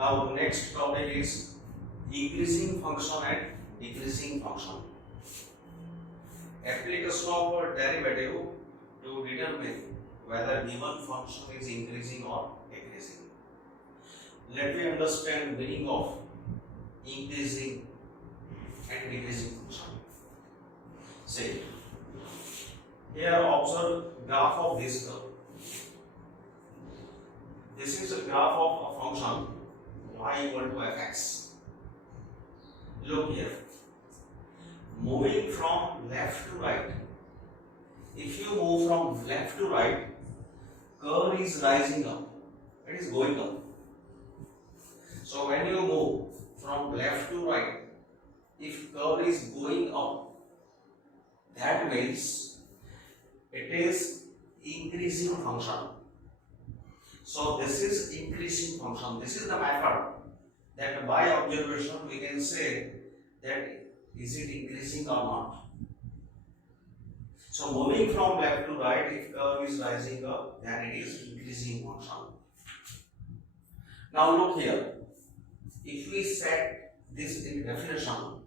Now next topic is increasing function and decreasing function. Application of derivative to determine whether given function is increasing or decreasing. Let me understand meaning of increasing and decreasing function. Say, here observe graph of this curve. This is a graph of a function y equal to fx. Look here, moving from left to right. If you move from left to right, curve is rising up, it is going up. So when you move from left to right, if curve is going up, that means it is increasing function. So this is increasing function. This is the method that by observation we can say that is it increasing or not. So moving from left to right, if curve is rising up, then it is increasing function. Now look here, if we set this in definition,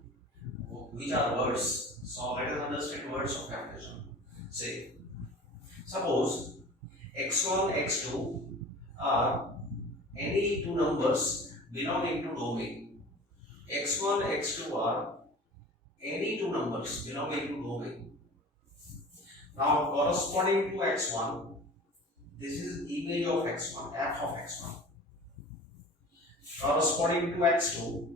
which are words, so let us understand words of definition. Say, suppose x1, x2 are any two numbers belonging to domain. x1, x2 are any two numbers belonging to domain. Now corresponding to x1, this is image of x1, f of x1. Corresponding to x2,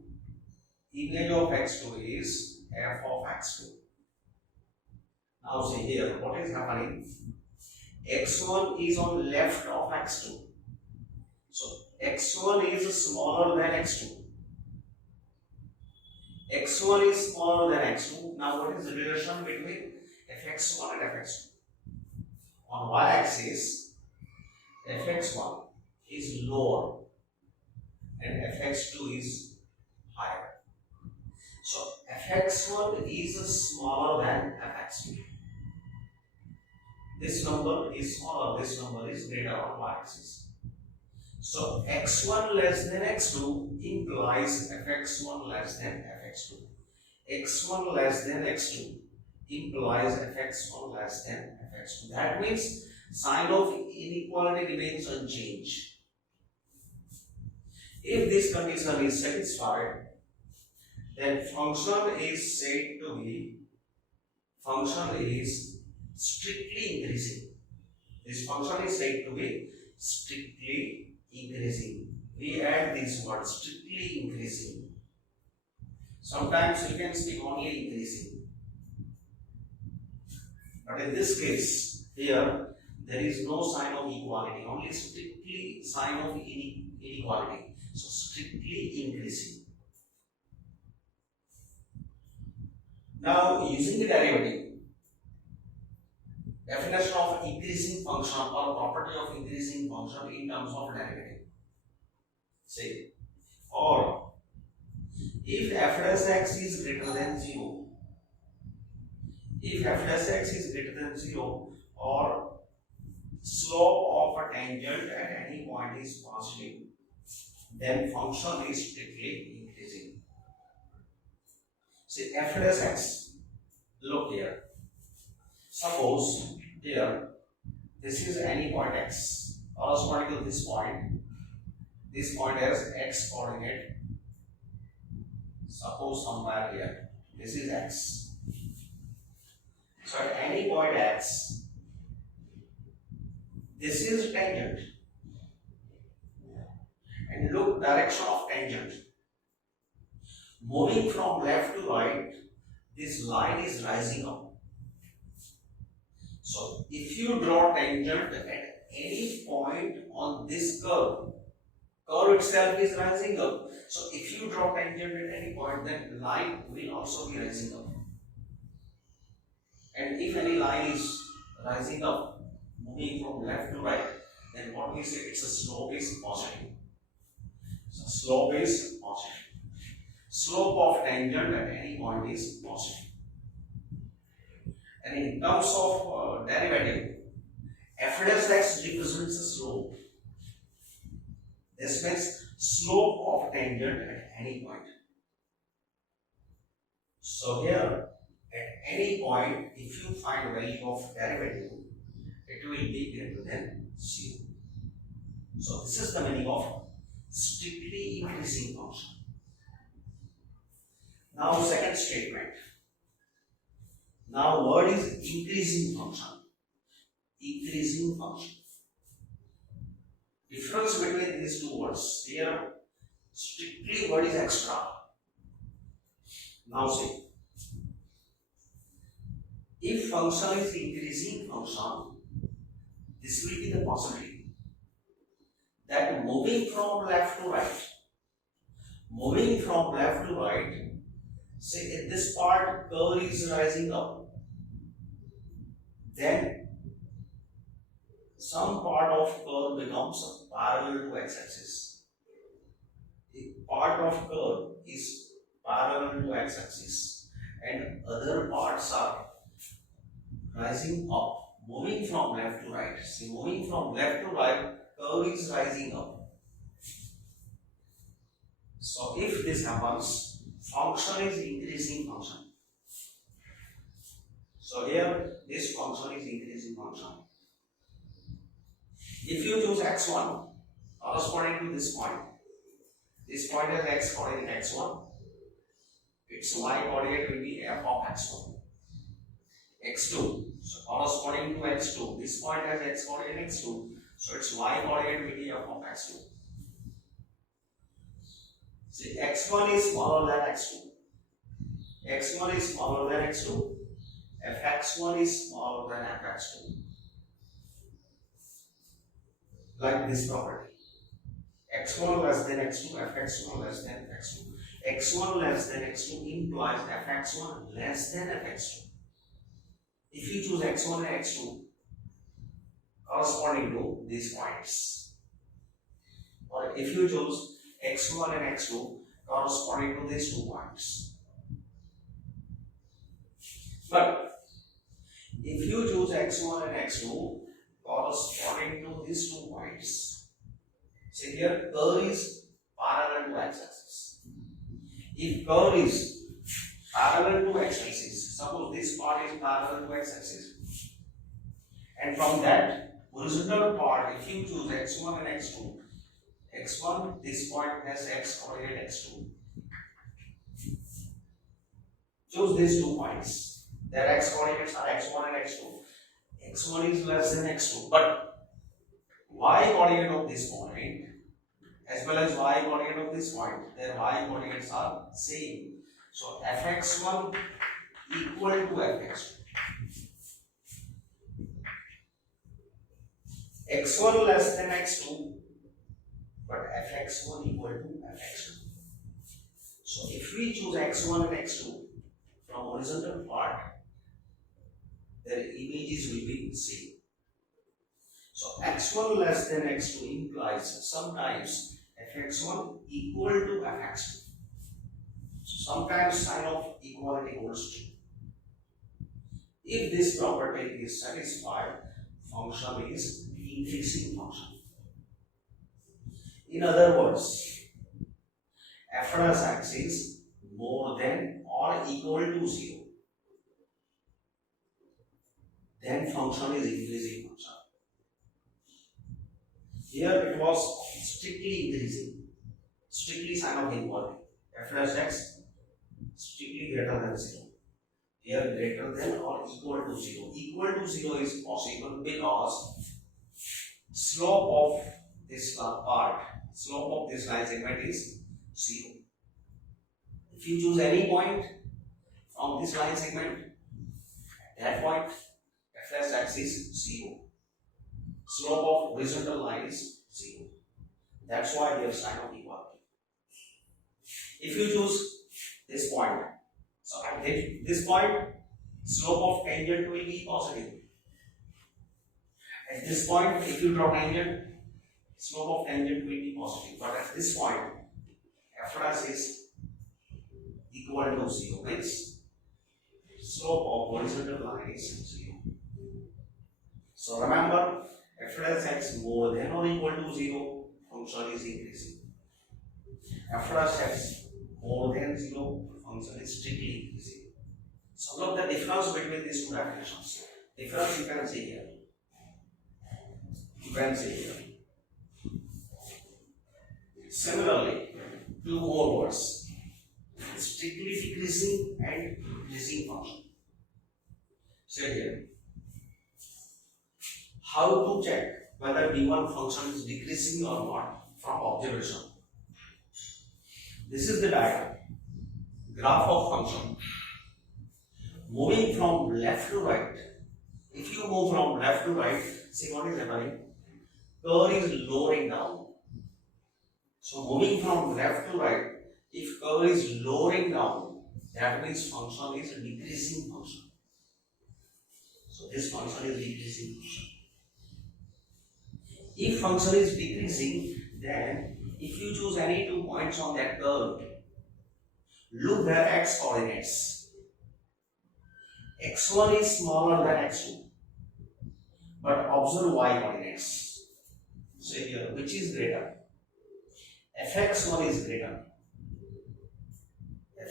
image of x2 is f of x2. Now see here, what is happening? x1 is on left of x2. So x1 is smaller than x2. x1 is smaller than x2. Now what is the relation between fx1 and fx2? On y-axis, fx1 is lower and fx2 is higher. So fx1 is smaller than fx2. This number is smaller, this number is greater on y-axis. So x1 less than x2 implies fx1 less than fx2. x1 less than x2 implies fx1 less than fx2. That means sign of inequality remains unchanged. If this condition is satisfied, then function is said to be strictly increasing. This function is said to be strictly increasing. We add this word strictly increasing. Sometimes you can speak only increasing. But in this case, here there is no sign of equality, only strictly sign of inequality. So strictly increasing. Now using the derivative, definition of increasing function or property of increasing function in terms of derivative. Say, or if f dash x is greater than 0, if f dash x is greater than 0 or slope of a tangent at any point is positive, then function is strictly increasing. Say f dash x, look here. Suppose here, this is any point x, corresponding to this point has x coordinate, suppose somewhere here, this is x. So at any point x, this is tangent, and look direction of tangent. Moving from left to right, this line is rising up. So if you draw tangent at any point on this curve itself is rising up. So if you draw tangent at any point, then line will also be rising up. And if any line is rising up, moving from left to right, then what we say, its slope is positive. So slope is positive. Slope of tangent at any point is positive. And in terms of derivative, f dash x represents a slope. This means slope of tangent at any point. So here, at any point, if you find value of derivative, it will be greater than 0. So this is the meaning of strictly increasing function. Now second statement. Now word is increasing function. Increasing function. Difference between these two words. Here, strictly word is extra. Now see. If function is increasing function, this will be the possibility that moving from left to right, say in this part curve is rising up, then some part of curve becomes parallel to x-axis. A part of curve is parallel to x-axis and other parts are rising up, moving from left to right. See, moving from left to right, curve is rising up. So if this happens, function is increasing function. So here, this function is increasing function. If you choose x1 corresponding to this point has x coordinate x1, its y coordinate will be f of x1. x2, so corresponding to x2, this point has x coordinate x2, so its y coordinate will be f of x2. See, x1 is smaller than x2. x1 is smaller than x2. fx1 is smaller than fx2. Like this property. x1 less than x2, fx1 less than x2. x1 less than x2 implies fx1 less than fx2. If you choose x1 and x2 corresponding to these points, or if you choose x1 and x2 corresponding to these 2 points. But if you choose x1 and x2 corresponding to these 2 points, see here curve is parallel to x-axis. If curve is parallel to x-axis, suppose this part is parallel to x-axis, and from that horizontal part, if you choose x1 and x2, x1, this point has x coordinate x2. Choose these 2 points. Their x coordinates are x1 and x2. x1 is less than x2, but y coordinate of this point as well as y coordinate of this point, their y coordinates are same. So fx1 equal to fx2. x1 less than x2, but fx1 equal to fx2. So if we choose x1 and x2 from horizontal part, their images will be same. So x1 less than x2 implies sometimes fx1 equal to fx2. So sometimes sign of equality holds true. If this property is satisfied, function is increasing function. In other words, f dash x is more than or equal to 0, then function is increasing function. Here it was strictly increasing, strictly sign of inequality. F dash x strictly greater than 0. Here greater than or equal to 0. Equal to 0 is possible because slope of this part, slope of this line segment is 0. If you choose any point from this line segment, at that point f dash x is 0. Slope of horizontal line is 0. That's why here sign of equality. If you choose this point, so at this point, slope of tangent will be positive. At this point, if you draw tangent, slope of tangent will be positive. But at this point, f dash is equal to 0, means slope of horizontal line is 0. So remember, f dash x more than or equal to 0, function is increasing. After x more than 0, function is strictly increasing. So look the difference between these two definitions. Difference you can see here. You can see here. Similarly, two more words. Strictly decreasing and increasing function. Say here. How to check whether given function is decreasing or not from observation. This is the diagram. Graph of function. Moving from left to right. If you move from left to right, see what is happening? Curve is lowering down. So moving from left to right, if curve is lowering down, that means function is decreasing function. So this function is decreasing function. If function is decreasing, then if you choose any 2 points on that curve, look their x coordinates. x1 is smaller than x2, but observe y coordinates. So here, which is greater? fx1 is greater,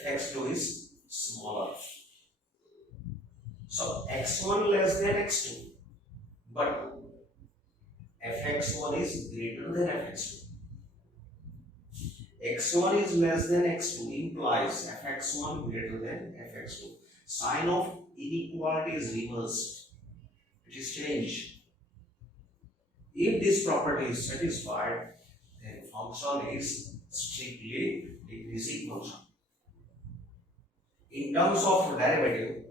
fx2 is smaller. So x1 less than x2, but fx1 is greater than fx2. x1 is less than x2 implies fx1 greater than fx2. Sign of inequality is reversed. It is changed. If this property is satisfied, then function is strictly decreasing function. In terms of derivative,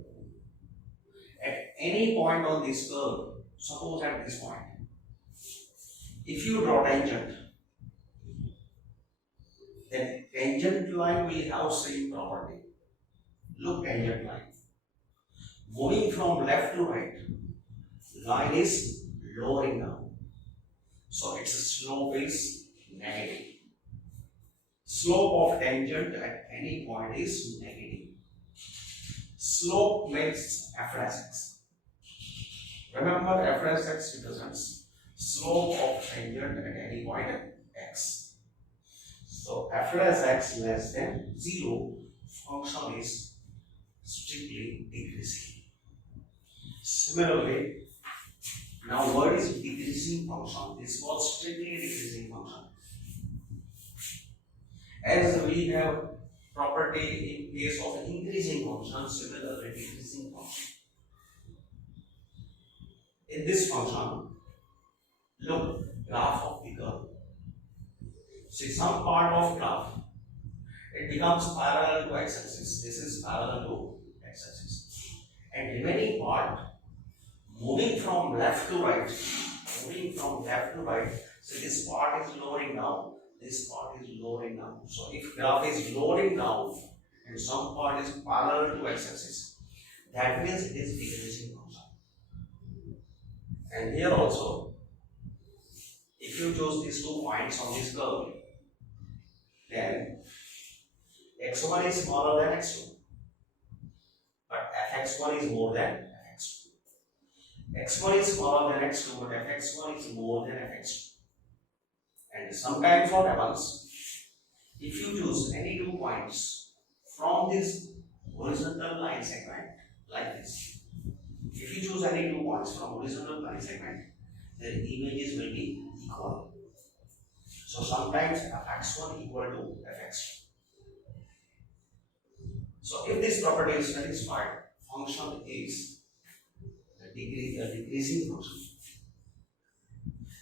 at any point on this curve, suppose at this point, if you draw tangent, then tangent line will have same property. Look tangent line. Moving from left to right, line is lowering down. So its slope is negative. Slope of tangent at any point is negative. Slope makes f dash x. Remember, f dash x represents slope of tangent at any point x. So f dash x less than 0, function is strictly decreasing. Similarly, now what is decreasing function? This was strictly decreasing function. As we have property in case of increasing function, similarly decreasing function. In this function, look, graph of the curve. See, some part of graph, it becomes parallel to x-axis. This is parallel to x-axis. And remaining part, moving from left to right, so this part is lowering down, this part is lowering down. So if graph is lowering down and some part is parallel to x-axis, that means it is decreasing function. And here also, if you choose these 2 points on this curve, then x1 is smaller than x2, but fx1 is more than fx2. x1 is smaller than x2, but fx1 is more than fx2. And sometimes what happens, if you choose any 2 points from this horizontal line segment, like this, if you choose any 2 points from horizontal line segment, then images will be equal. So sometimes fx1 equal to fx2. So if this property is satisfied, function is a decreasing function.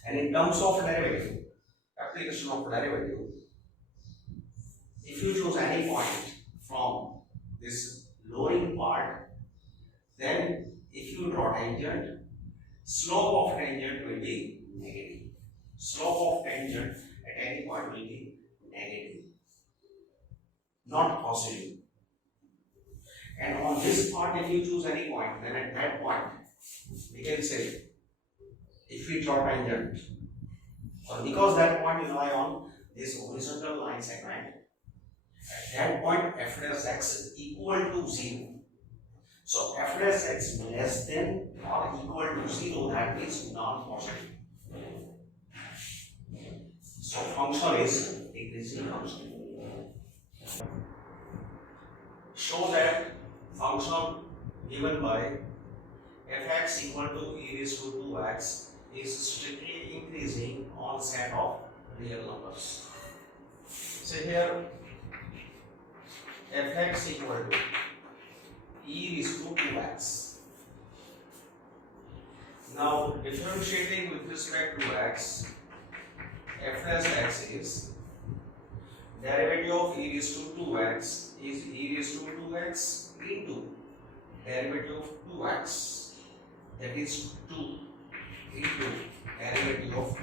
And in terms of derivative, application of derivative, if you choose any point from this lowering part, then if you draw tangent, slope of tangent will be negative. Slope of tangent at any point will be negative, not positive. And on this part, if you choose any point, then at that point, we can say, if we draw tangent, or because that point is lie on this horizontal line segment, at that point f dash x is equal to 0. So f dash x less than or equal to 0, that means non-positive. So function is decreasing function. Show that function given by fx equal to e raised to 2x is strictly increasing on set of real numbers. So here fx equal to e raised to 2x. Now differentiating with respect to x, f plus x is derivative of e raised to 2x is e raised to 2x into derivative of 2x, that is 2 into derivative of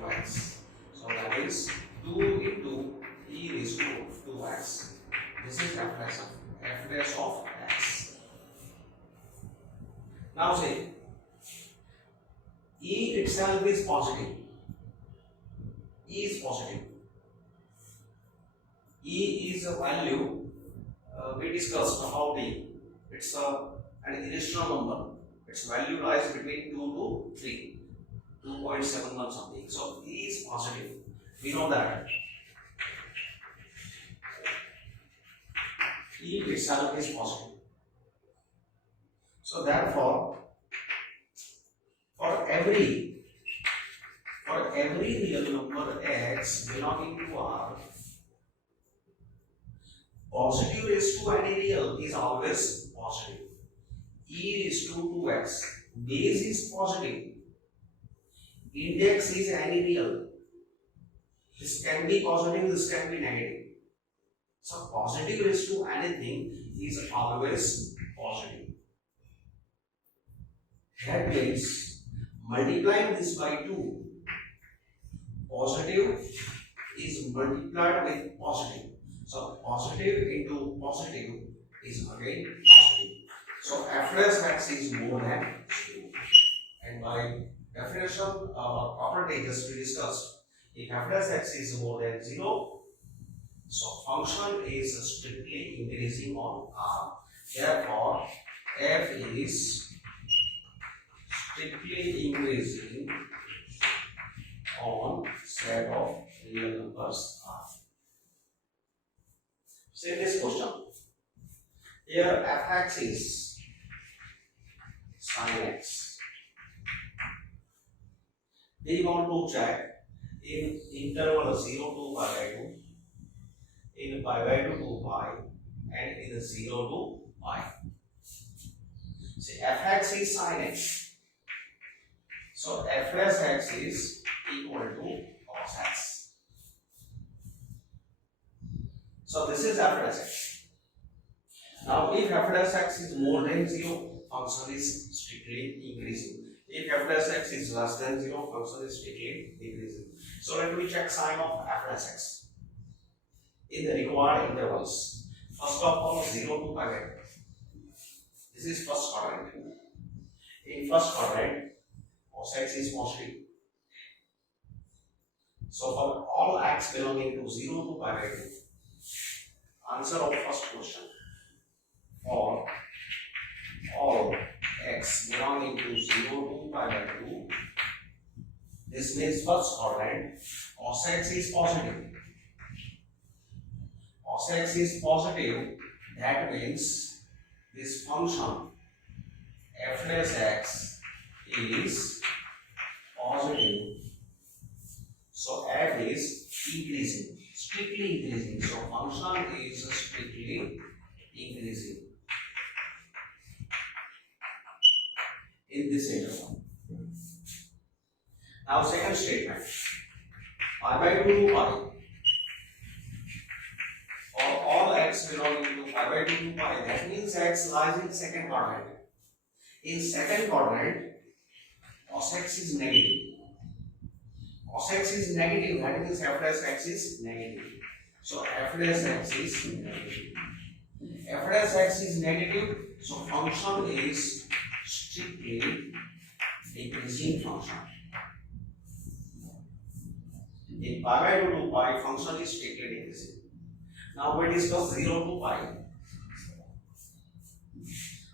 2x. So that is 2 into e raised to 2x. This is f dash of x. Now say e itself is positive. E is positive. E is a value we discussed how the it's an irrational number. Its value lies between 2 to 3, 2.71 something. So E is positive. We know that. E itself is positive. So therefore, for every real number x belonging to R, positive raised to any real is always positive. E raised to 2x, base is positive, index is any real. This can be positive, this can be negative. So positive raised to anything is always positive. That means multiplying this by 2, positive is multiplied with positive. So positive into positive is again positive. So f plus x is more than 0. And by definition property just we discussed, if f plus x is more than 0, so function is strictly increasing on R. Therefore, f is strictly increasing on set of real numbers R. Say this question. Here fx is sin x. We want to check in interval 0 to pi by 2, in pi by 2 to pi, and in 0 to pi. See, fx is sin x. So f plus x is equal to cos x. So this is f plus x. Now if f plus x is more than 0, function is strictly increasing. If f plus x is less than 0, function is strictly decreasing. So let me check sign of f plus x in the required intervals. First of all, 0 to pi by 2. This is first quadrant. In first quadrant, cos x is positive. So for all x belonging to 0 to pi by 2, answer of first question. For all x belonging to 0 to pi by 2, this means first quadrant, cos x is positive. Cos x is positive, that means this function f plus x is positive. So f is increasing, strictly increasing. So function is strictly increasing in this interval. Now second statement, pi by 2 to pi. For all x belonging to pi by 2 to pi, that means x lies in second quadrant. In second quadrant, cos x is negative. Cos x is negative, that means f plus x is negative. So f plus x is negative. F plus x is negative, so function is strictly decreasing function. In pi by 2 to pi, function is strictly decreasing. Now we discuss 0 to pi.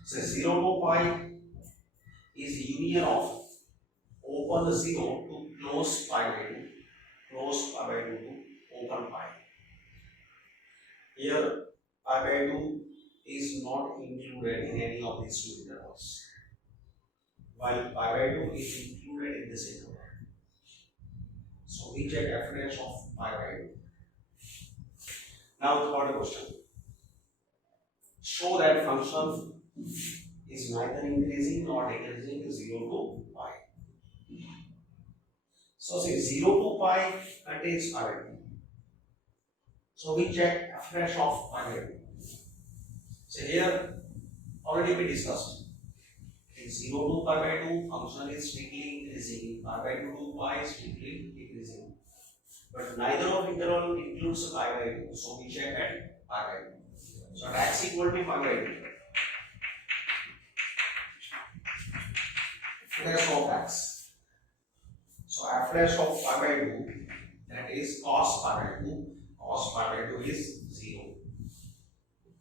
So 0 to pi is union of open 0 to close pi by 2. close pi by 2 to open pi. Here pi by 2 is not included in any of these two intervals, while pi by 2 is included in this interval. So we check f dash of pi by 2. Now the third question. Show that function is neither increasing nor decreasing 0 to pi. So say 0 to pi contains pi by 2. So we check f dash of pi by 2. So here already we discussed. In 0 to pi by 2 function is strictly increasing. Pi by 2 to pi is strictly decreasing. But neither of interval includes pi by 2. So we check at pi by 2. So x equal to pi by 2. F dash of x. So f dash of pi by 2, that is cos pi by 2. Cos pi by 2 is 0.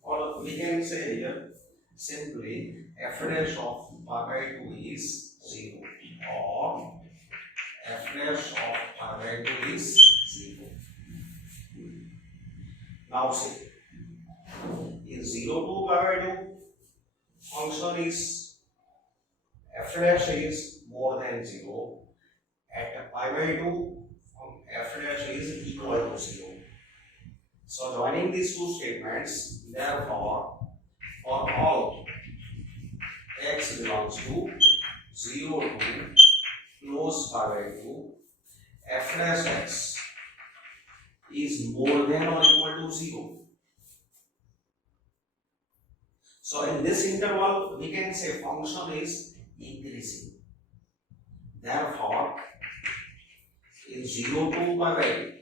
Or we can say here simply f dash of pi by 2 is 0, or f dash of pi by 2 is 0. Now see, in 0 to pi by 2 function is f dash is more than 0. At pi by 2 f dash is equal to 0. So joining these two statements, therefore for all x belongs to 0 to close pi by 2, f dash x is more than or equal to 0. So in this interval, we can say function is increasing. Therefore, in 0 to pi by 2,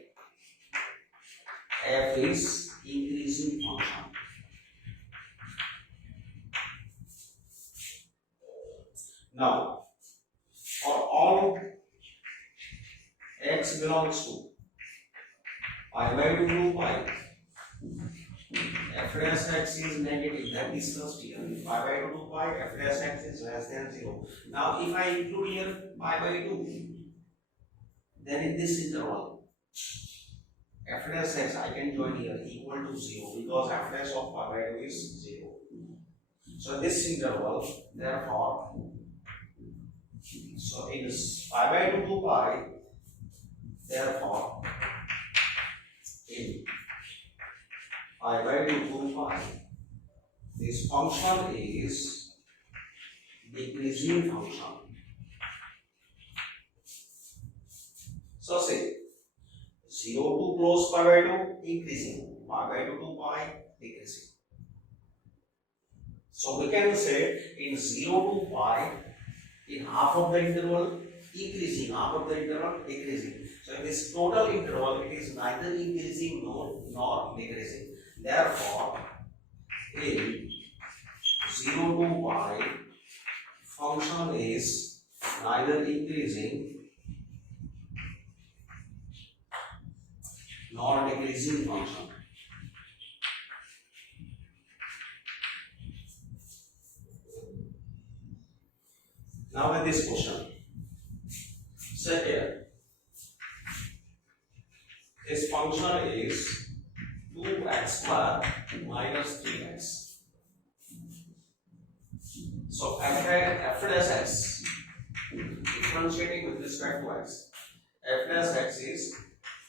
f is increasing function. Now, for all x belongs to pi by 2 to pi, f dash x is negative, that is discussed here. Pi by 2 to pi, f dash x is less than 0. Now, if I include here pi by 2, then in this interval, f dash x I can join here equal to 0, because f dash of pi by 2 is 0. So this interval, therefore, so in pi by 2 to pi, therefore in pi by 2 to pi, this function is decreasing function. So say 0 to close pi by 2 increasing, pi by 2 to pi decreasing. So we can say in 0 to pi, in half of the interval increasing, half of the interval decreasing. So in this total interval, it is neither increasing nor decreasing. Therefore, in 0 to pi, function is neither increasing nor decreasing function. Now with this question, say here, this function is 2x square minus 3x. So f dash x, differentiating with respect to x, f dash x is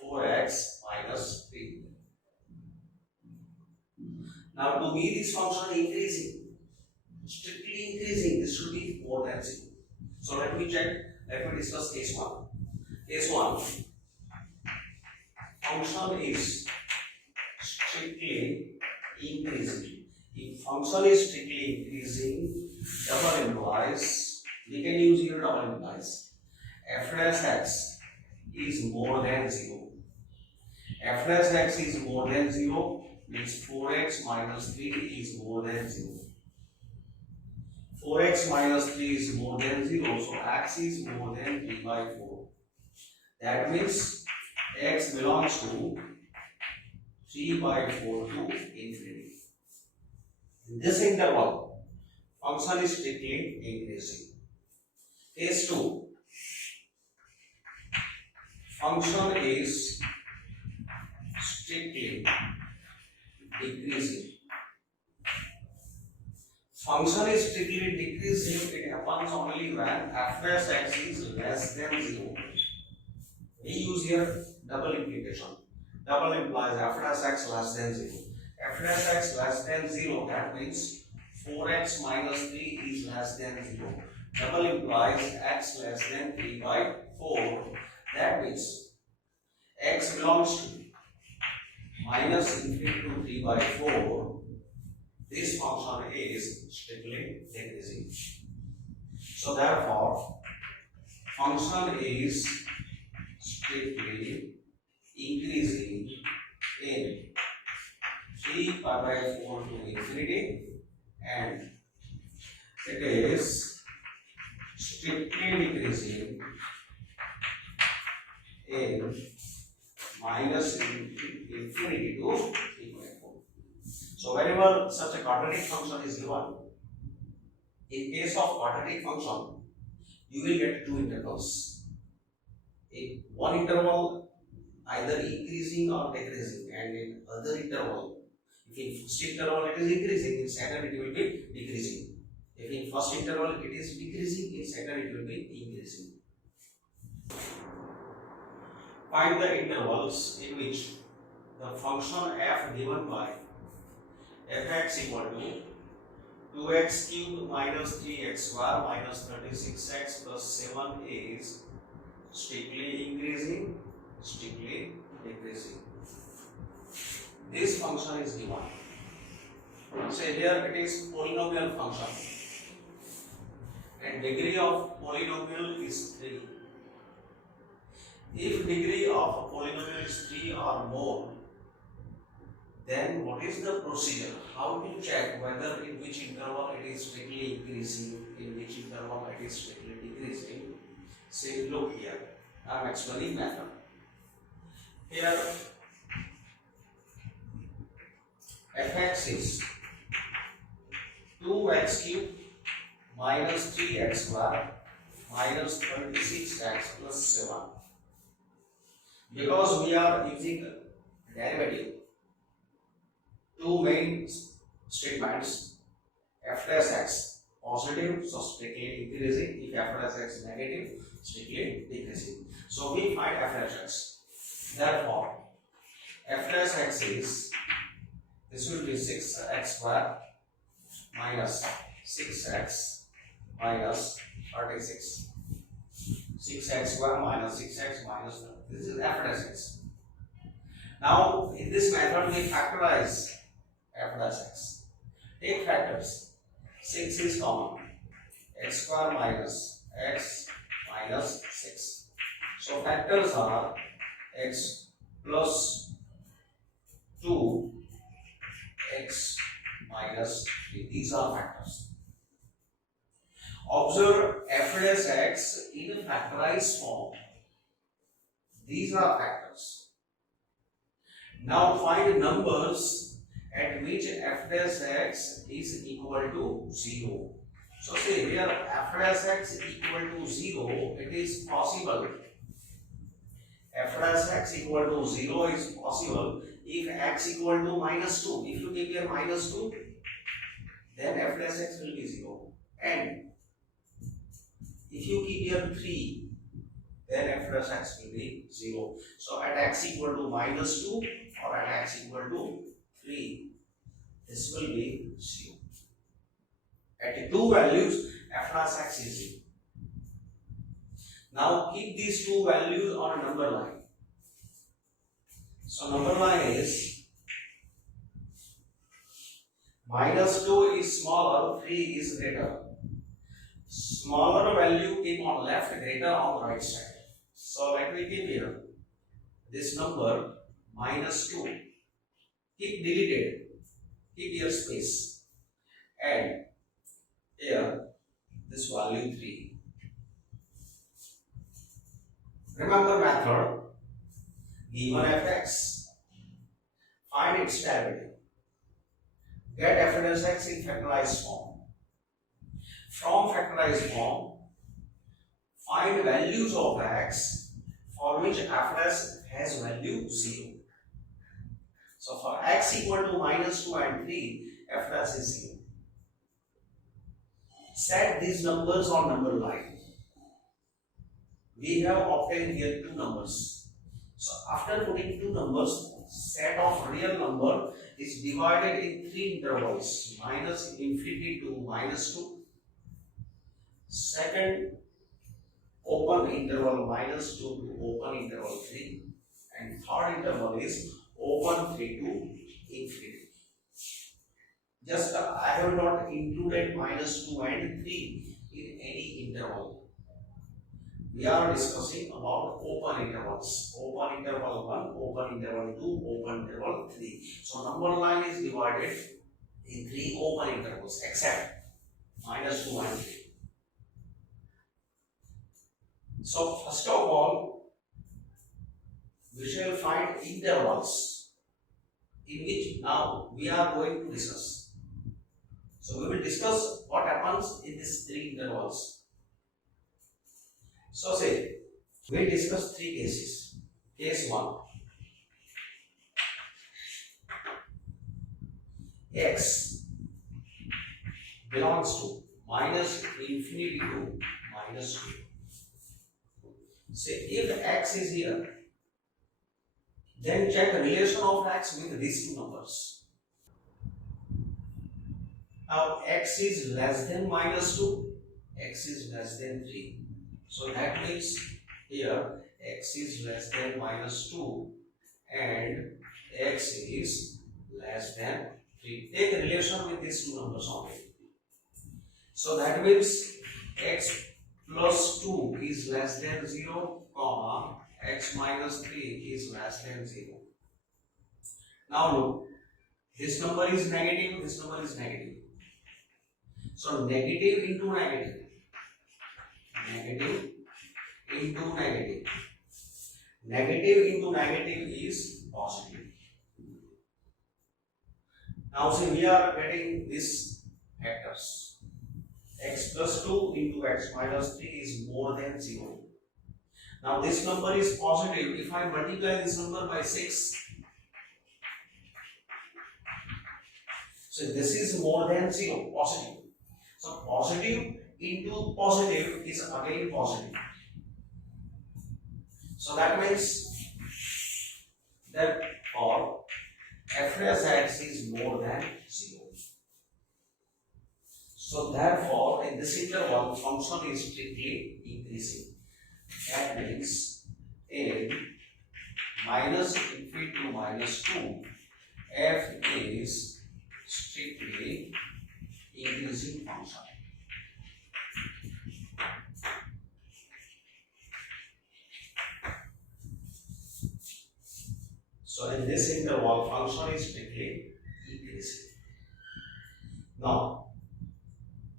4x minus 3. Now to me this function increasing, strictly increasing, this should be more than 0. So let me check, let me discuss case 1. Case 1, function is strictly increasing. If function is strictly increasing, double implies, we can use here double implies, f dash x is more than 0. F dash x is more than 0 means 4x minus 3 is more than 0. 4x minus 3 is more than 0, so x is more than 3 by 4. That means x belongs to 3 by 4 to infinity. In this interval, function is strictly increasing. Case 2, function is strictly decreasing. Function is strictly decreasing. It happens only when f dash x is less than 0. We use here double implication. Double implies f dash x less than 0. F dash x less than 0, that means 4x minus 3 is less than 0. Double implies x less than 3 by 4. That means x belongs to minus infinity to 3 by 4. This function is strictly decreasing. So therefore, function is strictly increasing in 3 pi by 4 to infinity, and it is strictly decreasing in minus infinity to 3 by 4. So whenever such a quadratic function is given, in case of quadratic function, you will get two intervals. In one interval either increasing or decreasing, and in other interval, if in first interval it is increasing, in second it will be decreasing. If in first interval it is decreasing, in second it will be increasing. Find the intervals in which the function f given by fx equal to 2x cubed minus 3x square minus 36x plus 7 is strictly increasing, strictly decreasing. This function is given. Say here it is polynomial function, and degree of polynomial is 3. If degree of a polynomial is 3 or more, then what is the procedure? How to check whether in which interval it is strictly increasing, in which interval it is strictly decreasing? Say, look here, I am explaining method. Here, fx is 2x cubed minus 3x square minus 36x plus 7. Because we are using derivative, two main statements, f dash x positive, so strictly increasing; if f dash x negative, strictly decreasing. So we find f dash x. Therefore, f dash x is, this will be 6x square minus 6x minus 36. 6x square minus 6x minus 30. This is f dash x. Now, in this method, we factorize f dash x. Take factors. 6 is common. X square minus x minus 6. So factors are x plus 2, x minus 3. These are factors. Observe f dash x in a factorized form. These are factors. Now find numbers at which f dash x is equal to 0. So say here f dash x equal to 0, it is possible. F dash x equal to 0 is possible if x equal to minus 2. If you take here minus 2, then f dash x will be 0. And if you keep here 3, then f dash x will be 0. So at x equal to minus 2 or at x equal to 3, this will be 0. At two values, f dash x is 0. Now keep these two values on a number line. So number line is minus 2 is smaller, 3 is greater. Smaller value keep on left, greater on the right side. So let me keep here this number minus 2. Keep deleted. Keep here space. And here this value 3. Remember method. Given fx, find its derivative. Get f dash x in factorized form. From factorized form, find values of x, for which f dash has value 0. So for x equal to -2 and 3, f dash is 0. Set these numbers on number line. We have obtained here two numbers. So after putting two numbers, set of real number is divided in three intervals, minus infinity to -2. Second open interval -2 to open interval 3. And third interval is open 3 to infinity. Just I have not included -2 and 3 in any interval. We are discussing about open intervals. Open interval 1, open interval 2, open interval 3. So number line is divided in three open intervals except -2 and 3. So first of all, we shall find intervals in which now we are going to discuss. So we will discuss what happens in these three intervals. So say, we discuss three cases. Case 1, x belongs to minus infinity to -2. Say if x is here, then check the relation of x with these two numbers. Now x is less than -2, x is less than 3. So that means here x is less than -2 and x is less than 3. Take the relation with these two numbers only. So that means x plus 2 is less than 0, comma x minus 3 is less than 0. Now look, this number is negative, this number is negative. So negative into negative, negative into negative, negative into negative is positive. Now see, we are getting these factors. X plus 2 into x minus 3 is more than 0. Now this number is positive. If I multiply this number by 6, so this is more than 0, positive. So positive into positive is again positive. So that means that for f dash x is more than 0. So therefore, in this interval, function is strictly increasing. That means in minus infinity to -2, f is strictly increasing function. So in this interval, function is strictly increasing. Now,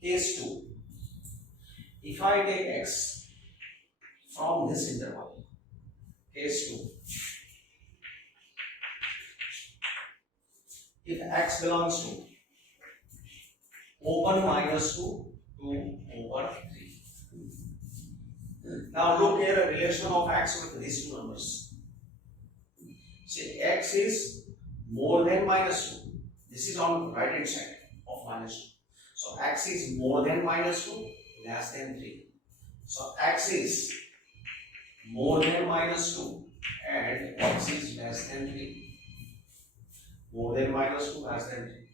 case 2. If I take x from this interval, case 2. If x belongs to open -2 to open 3. Now look here, a relation of x with these two numbers. See, x is more than -2. This is on right hand side of -2. So x is more than -2, less than 3. So x is more than -2 and x is less than 3. More than -2, less than 3.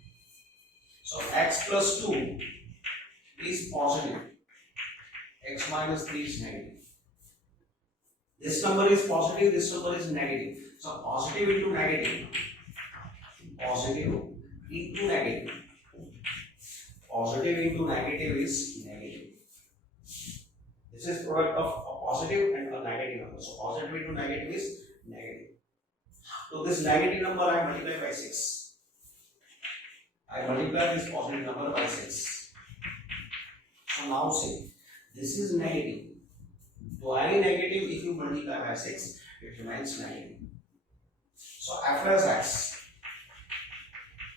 So x plus 2 is positive. X minus 3 is negative. This number is positive, this number is negative. So positive into negative, positive into negative, positive into negative is negative. This is product of a positive and a negative number. So positive into negative is negative. So this negative number I multiply by 6. I multiply this positive number by 6. So now see, this is negative. To any negative, if you multiply by 6, it remains negative. So f dash x.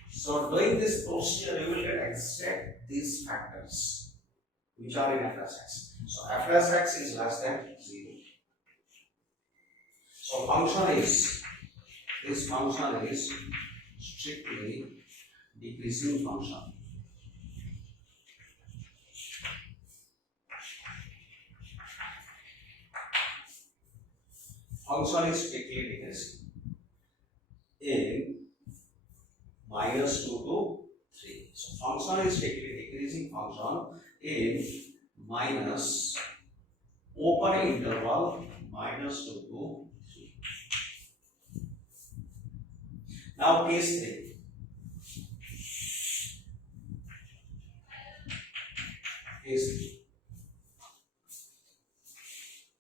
So doing this procedure, you will get exact these factors which are in f dash x. So f dash x is less than 0. So this function is strictly decreasing function. Function is strictly decreasing in -2 to 3. So function is strictly decreasing function in minus open interval -2 to 3. Now case 3. Case 3.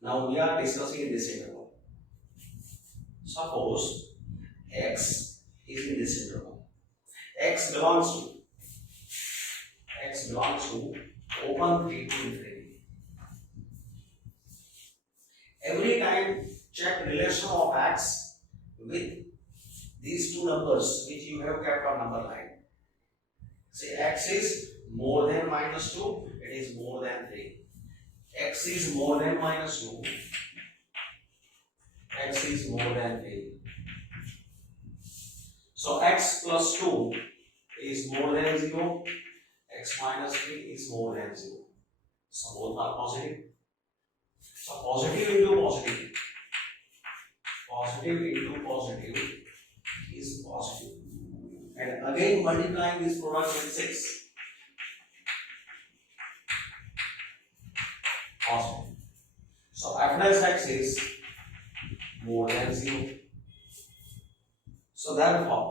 Now we are discussing this interval. Suppose x is in this interval. X belongs to open 3 to infinity. Every time check relation of x with these two numbers which you have kept on number line. Say x is more than -2, it is more than 3. X is more than -2, x is more than 3. So x plus 2 is more than 0, x minus 3 is more than 0. So both are positive. So positive into positive is positive. And again multiplying this product with 6. Positive. So f dash x is more than 0. So therefore,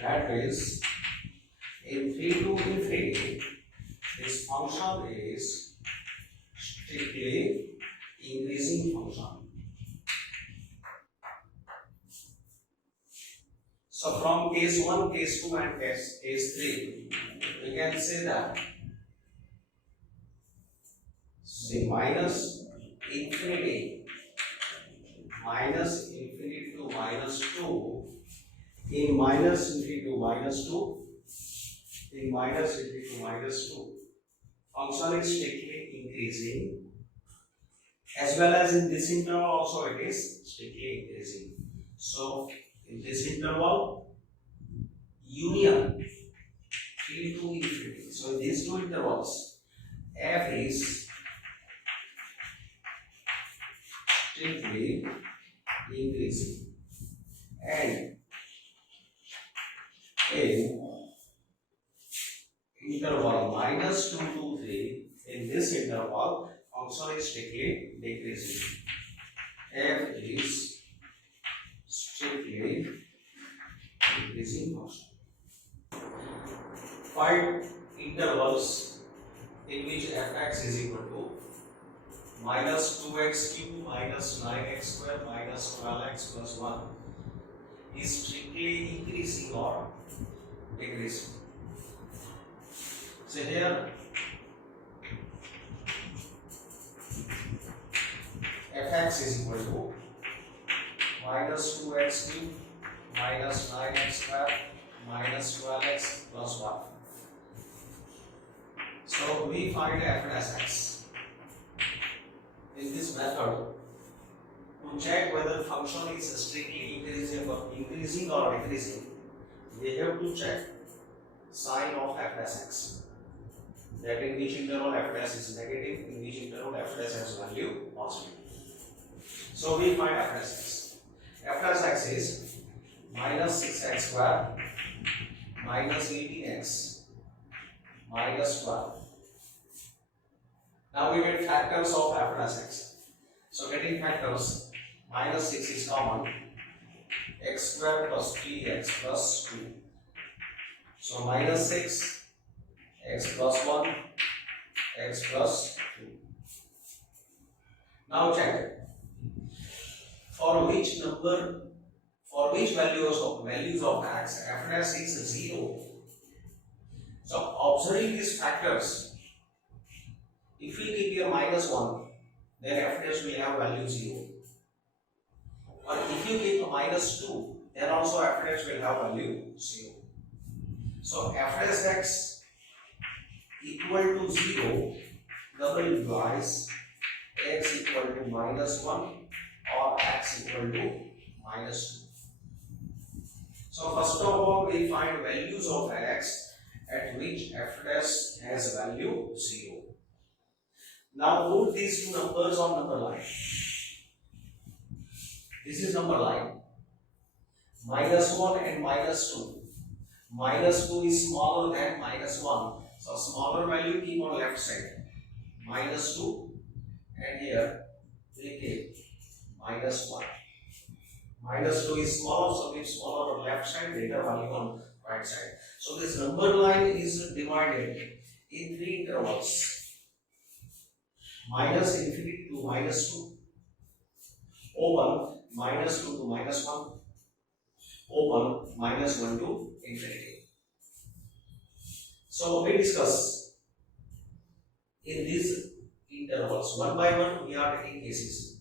that is in 3 to infinity, this function is strictly increasing function. So from case 1, case 2 and case 3, we can say that minus infinity to -2, in minus infinity to -2, in minus infinity to -2, function is strictly increasing, as well as in this interval also it is strictly increasing. So in this interval, union 3 to infinity. So in these two intervals, f is strictly increasing, and in interval -2 to 3, in this interval, function is strictly decreasing. F is strictly decreasing function. Find intervals in which fx is equal to -2x cube minus 9x square minus 12x plus 1 is strictly increasing or decreasing. So here fx is equal to -2x cube minus 9x square minus 12x plus 1. So we find f dash x. In this method, to check whether function is strictly increasing or decreasing, we have to check sign of f dash x. That in which interval f dash is negative, in which interval f dash has value positive. So we find f dash x. F dash x is minus 6x square minus 18x minus 12. Now we get factors of f dash x. So getting factors, minus 6 is common, x square plus 3x plus 2. So minus 6, x plus 1, x plus 2. Now check for which values of x f dash is 0. So observing these factors, if we keep here -1, then f dash will have value 0. But if you keep a -2, then also f dash will have value 0. So f dash x equal to 0 double implies x equal to -1 or x equal to minus 2. So first of all, we find values of x at which f dash has value 0. Now put these two numbers on number line. This is number line. Minus 1 and minus 2. Minus 2 is smaller than minus 1. So smaller value keep on left side. Minus 2 and here we keep minus 1. Minus 2 is smaller, so keep smaller on left side, greater value on right side. So this number line is divided in 3 intervals. Minus infinity to minus 2. Open minus 2 to minus 1. Open minus 1 to infinity. So we discuss in these intervals one by one. We are taking cases.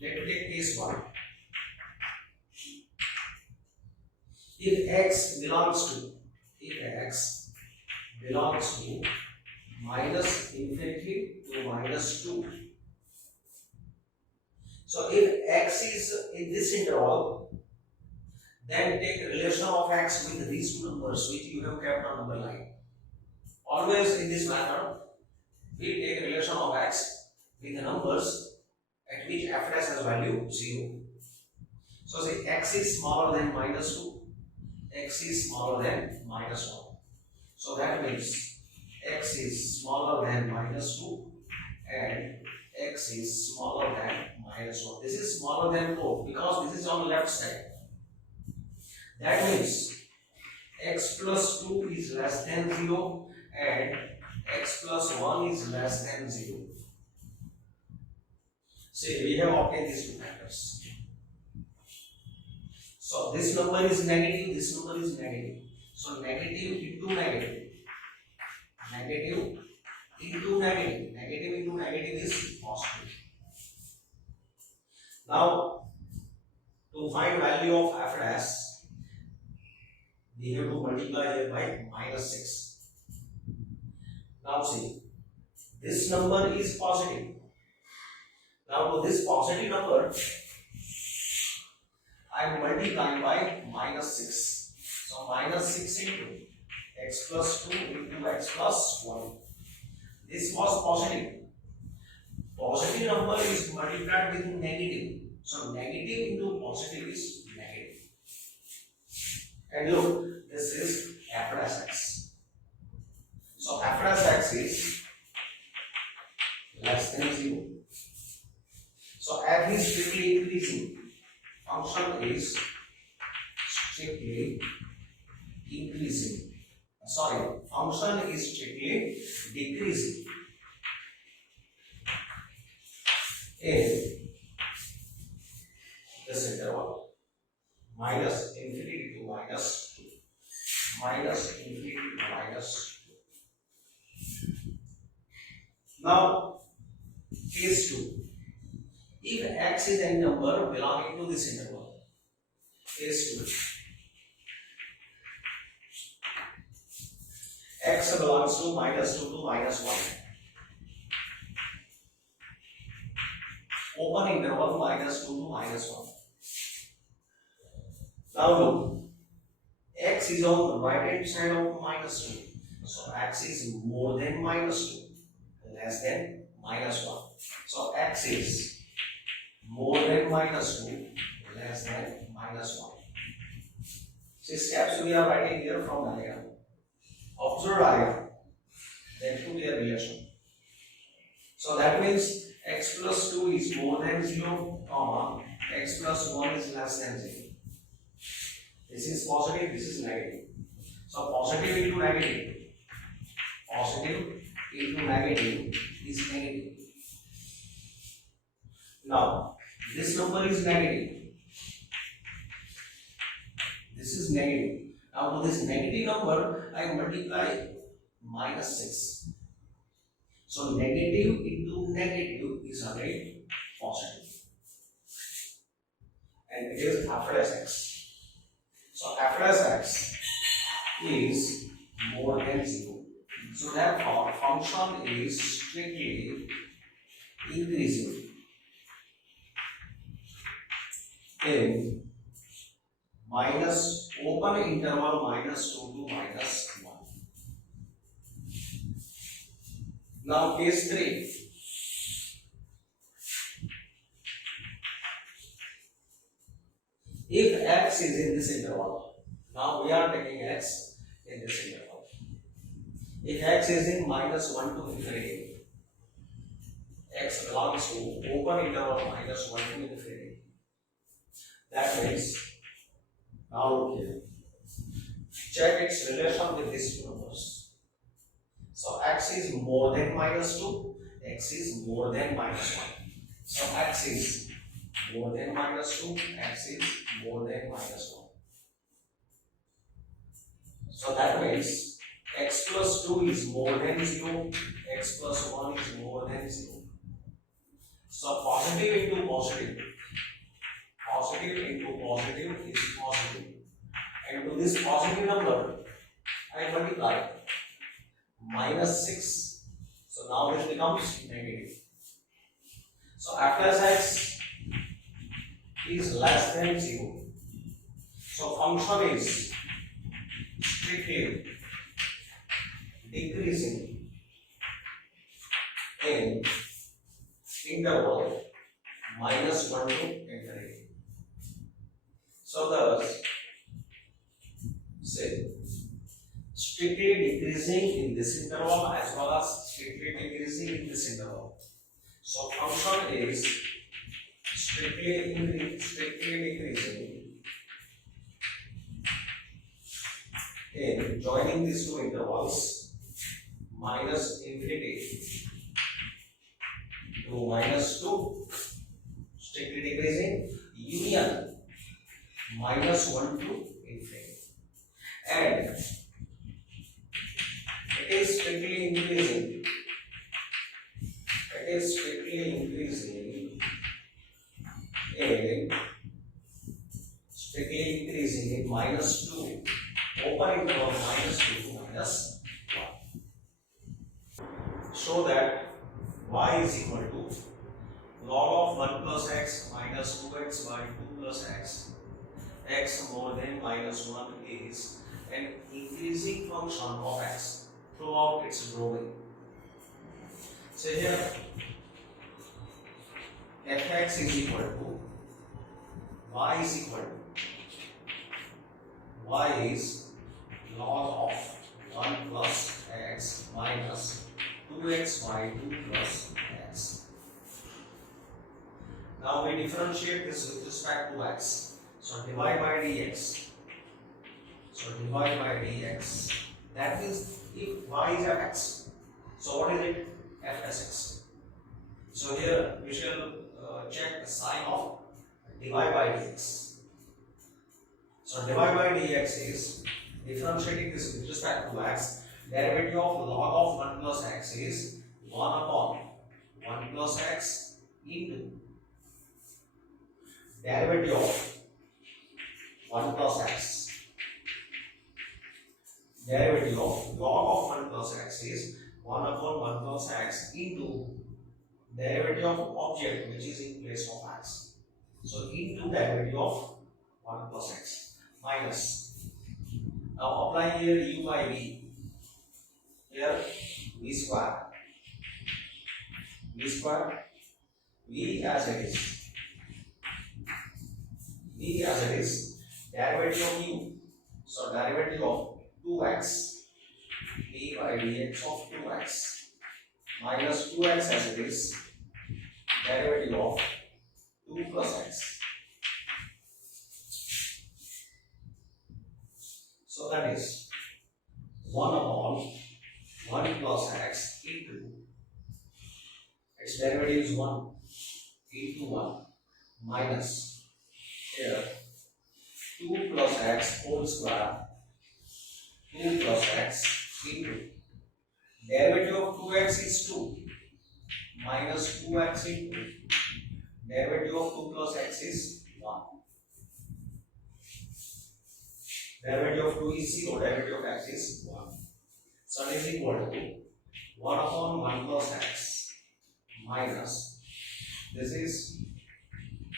Let me take case 1. If x belongs to minus infinity to minus 2. So if x is in this interval, then take relation of x with these two numbers which you have kept on number line. Always in this manner, we take relation of x with the numbers at which f dash has value 0. So say x is smaller than minus 2, x is smaller than minus 1. So that means x is smaller than minus 2 and x is smaller than minus 1. This is smaller than 4 because this is on left side. That means x plus 2 is less than 0 and x plus 1 is less than 0. See, we have obtained these two factors. So this number is negative, this number is negative. So negative into negative. Negative into negative. Negative into negative is positive. Now, to find value of f dash, we have to multiply here by minus 6. Now see, this number is positive. Now to this positive number, I am multiplying by minus 6. So minus 6 into x plus 2 into x plus 1. This was positive. Positive number is multiplied with negative. So negative into positive is negative. And look, this is f dash x. So f dash x is less than 0. So f is strictly increasing. Function is strictly increasing. Function is strictly decreasing in this interval. Minus infinity to minus 2. Minus infinity to minus 2. Now, case 2. If x is any number belonging to this interval. Case 2. X belongs to minus 2 to minus 1. Open interval minus 2 to minus 1. Now look, x is on the right hand side of minus 2. So x is more than minus 2, less than minus 1. So x is more than minus 2, less than minus 1. See, steps we are writing here from diagram. Observe diagram, then put their relation. So that means x plus 2 is more than 0, comma, x plus 1 is less than 0. This is positive, this is negative. So positive into negative. Positive into negative is negative. Now, this number is negative. This is negative. Now to this negative number, I multiply minus 6. So negative into negative is again positive. And it is f dash x. So f dash x is more than 0. So therefore, function is strictly increasing. interval minus 2 to minus 1. Now case 3. If x is in this interval, now we are taking x in this interval. If x is in minus 1 to infinity, x belongs to open interval minus 1 to infinity. That means, now look here, check its relation with these two numbers. So x is more than minus 2, x is more than minus 1. So x is more than minus 2, x is more than minus 1. So that means x plus 2 is more than 0, x plus 1 is more than 0. So positive into positive into positive is positive. And to this positive number, I multiply minus 6. So now this becomes negative. So after x is less than 0, so function is strictly decreasing in interval minus 1 to infinity. So thus, say, strictly decreasing in this interval as well as strictly decreasing in this interval. So function is strictly decreasing in joining these two intervals minus infinity to minus 2, strictly decreasing, union minus 1 to infinity. And it is strictly increasing. It is strictly increasing in minus 2, open interval minus 2 to minus 1. Show that y is equal to log of 1 plus x minus 2x by 2 plus x. X more than minus 1 is an increasing function of x throughout its growing. So here fx is equal to y is equal to y is log of 1 plus x minus 2x by 2 plus x. Now we differentiate this with respect to x. So divide by dx. That means if y is fx, so what is it? F as x. So here we shall check the sign of divide by dx. So divide by dx is differentiating this with respect to x. Derivative of log of 1 plus x is 1 upon 1 plus x into derivative of 1 plus x. Derivative of log of 1 plus x is 1 upon 1 plus x into derivative of object which is in place of x. So into derivative of 1 plus x minus. Now apply here u by v. Here v square, v as it is, derivative of u. So derivative of 2x, v by dx of 2x minus 2x as it is, derivative of 2 plus x. So that is 1 upon 1 plus x into, its derivative is 1 into 1 minus here 2 plus x whole square, 2 plus x into derivative of 2x is 2 minus 2x into derivative of 2 plus x is 1. Derivative of 2 is 0, derivative of x is 1. So it is equal to 1 upon 1 plus x minus, this is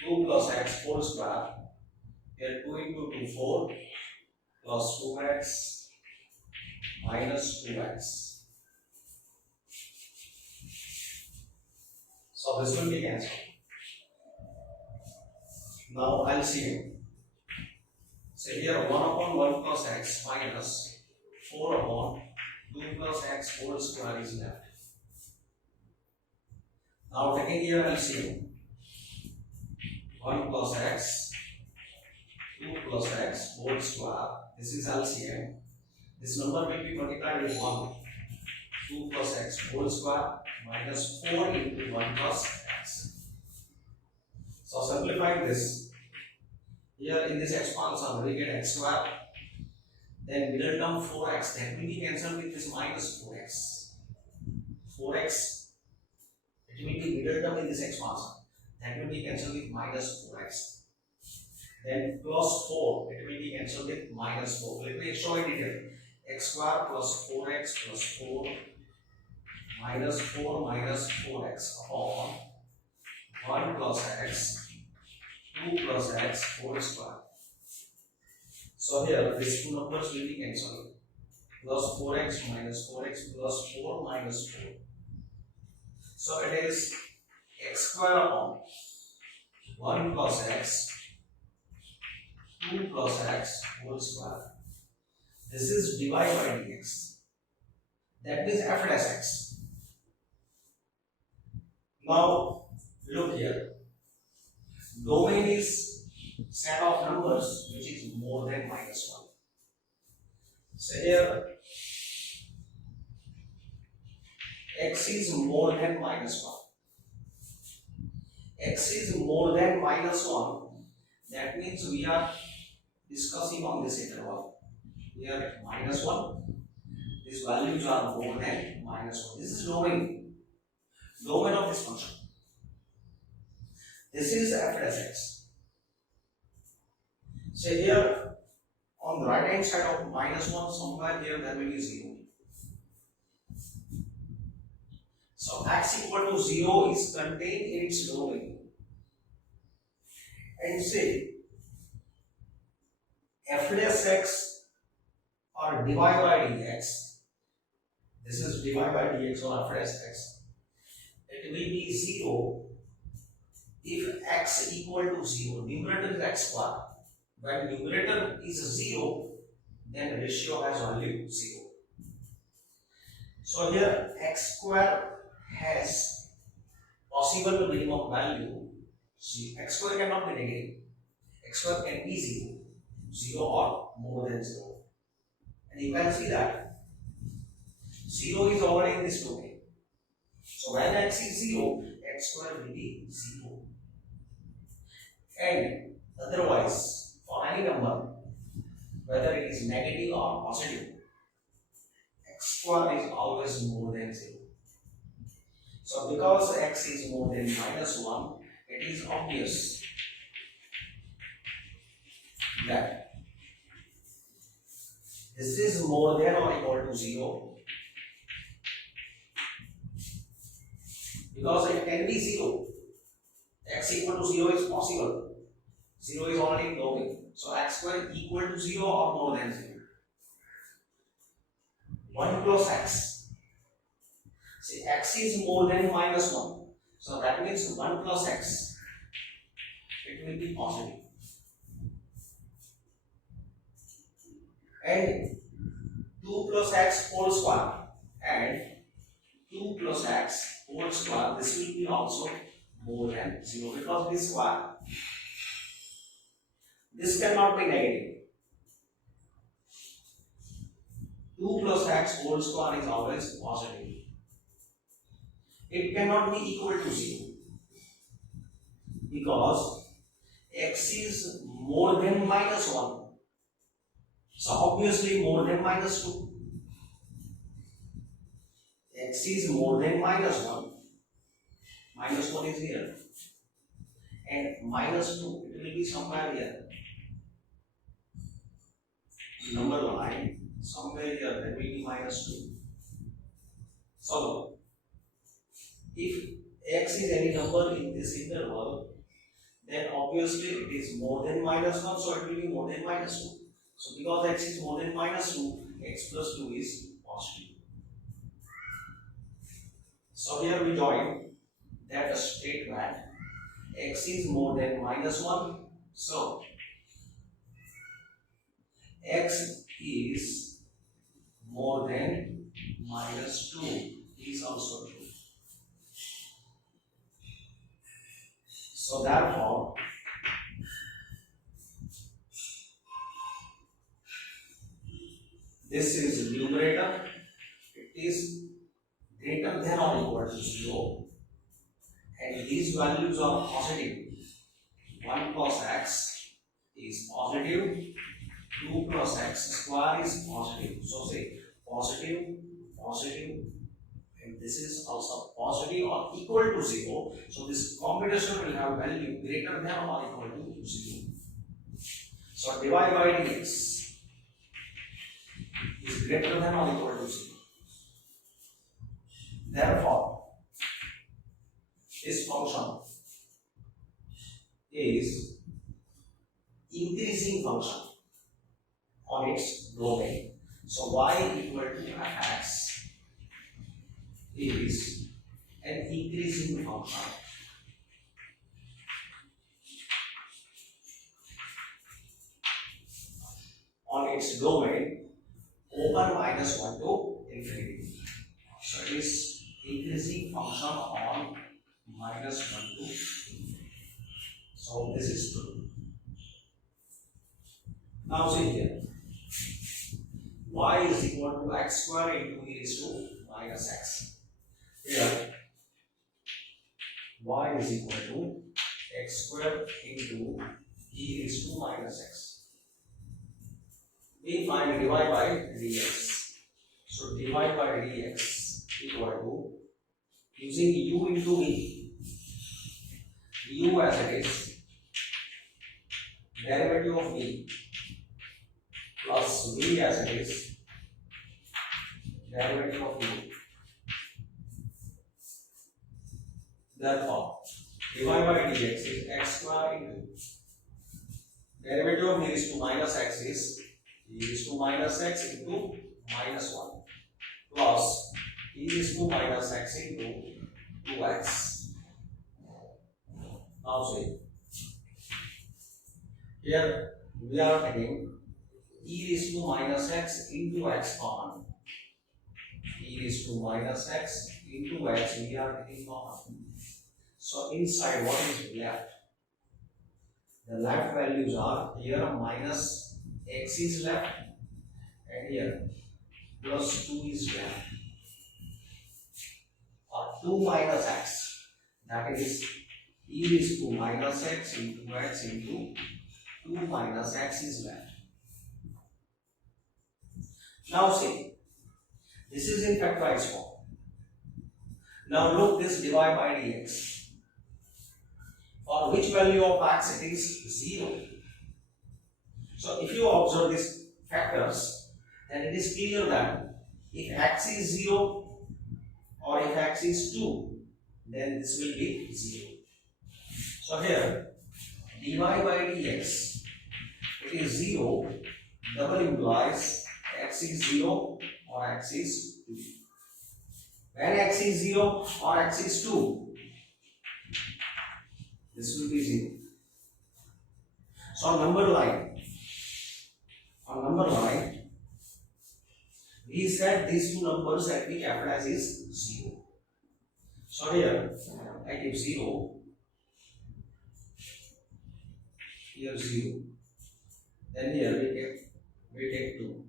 2 plus x whole square, here 2 into 2 4 plus 2x minus 2x. So this will be cancelled. Now LCM. So here 1 upon 1 plus x minus 4 upon 2 plus x whole square is left. Now taking here LCM. 1 plus x, 2 plus x whole square. This is LCM. This number will be multiplied with 1. 2 plus x whole square minus 4 into 1 plus x. So simplifying this, here in this expansion we get x square, then middle term 4x, that will be cancelled with this minus 4x. 4x, it will be middle term in this expansion, that will be cancelled with minus 4x. Then plus 4, it will be cancelled with minus 4. Let me show it here. X square plus 4x plus 4 minus 4 minus 4x upon 1 plus x, 2 plus x whole square. So here these two numbers will be cancelled. Plus 4x minus 4x plus 4 minus 4. So it is x square upon 1 plus x, 2 plus x whole square. This is dy by dx. That means f dash x. Now look here. Domain is set of numbers which is more than minus 1. So here x is more than minus 1. X is more than minus 1. That means we are discussing on this interval. We are at minus 1. These values are more than minus 1. This is domain of this function. This is f dash x. So here on the right hand side of minus 1, somewhere here there will be 0. So x equal to 0 is contained in its domain. And say f dash x or dy by dx, this is dy by dx or f dash x, it will be 0 if x equal to 0. Numerator is x square. When numerator is 0, then ratio has value 0. So here x square has possible minimum value. See, x square cannot be negative. X square can be 0. 0 or more than 0. And you can see that 0 is already in this domain. So when x is 0, x square will be 0. And otherwise, for any number, whether it is negative or positive, x square is always more than 0. So because x is more than minus 1, it is obvious that this is more than or equal to 0, because it can be 0. X equal to 0 is possible. 0 is already in domain. So x square equal to 0 or more than 0. 1 plus x. See, x is more than minus 1. So that means 1 plus x. It will be positive. And 2 plus x whole square and 2 plus x whole square, this will be also more than 0 because this square. This cannot be negative. 2 plus x whole square is always positive. It cannot be equal to 0 because x is more than minus 1. So obviously more than minus 2. X is more than minus 1. Minus 1 is here. And minus 2, it will be somewhere here. Number line, somewhere here, there will be minus 2. So, if x is any number in this interval, then obviously it is more than minus 1, so it will be more than minus 2. So because x is more than minus 2, x plus 2 is positive. So here we join that statement x is more than minus 1. So x is more than minus 2 is also true. So therefore, this is numerator, it is greater than or equal to 0, and these values are positive. 1 plus x is positive, 2 plus x square is positive. So say positive, positive, and this is also positive or equal to 0. So this combination will have value greater than or equal to 0. So divide by dx is greater than or equal to 0. Therefore, this function is increasing function on its domain. So y equal to fx is an increasing function on its domain over minus 1 to infinity. So it is increasing function on minus 1 to infinity. So this is true. Now see here, y is equal to x square into e raised to minus x. Here, y is equal to x square into e raised to minus x. We find dy by dx. So dy by dx equal to, using u into v, u as it is, derivative of v, plus v as it is, derivative of v. Therefore, dy by dx is x square into derivative of e raised to minus x is e raised to minus x into minus 1 plus e raised to minus x into 2x. Now see, here we are taking e raised to minus x into x common. E raised to minus x into x we are taking common. So inside what is left? The left values are here minus x is left and here plus 2 is left, or 2 minus x, that is e raised to minus x into x into 2 minus x is left. Now see, this is in factorized form. Now look this divide by dx. For which value of x it is 0. So if you observe these factors, then it is clear that if x is 0 or if x is 2, then this will be 0. So here dy by dx, it is 0, double implies x is 0 or x is 2. When x is 0 or x is 2, this will be 0. So on number line, we said these two numbers that we capitalize is 0. So here I give 0, here 0, then here we take 2,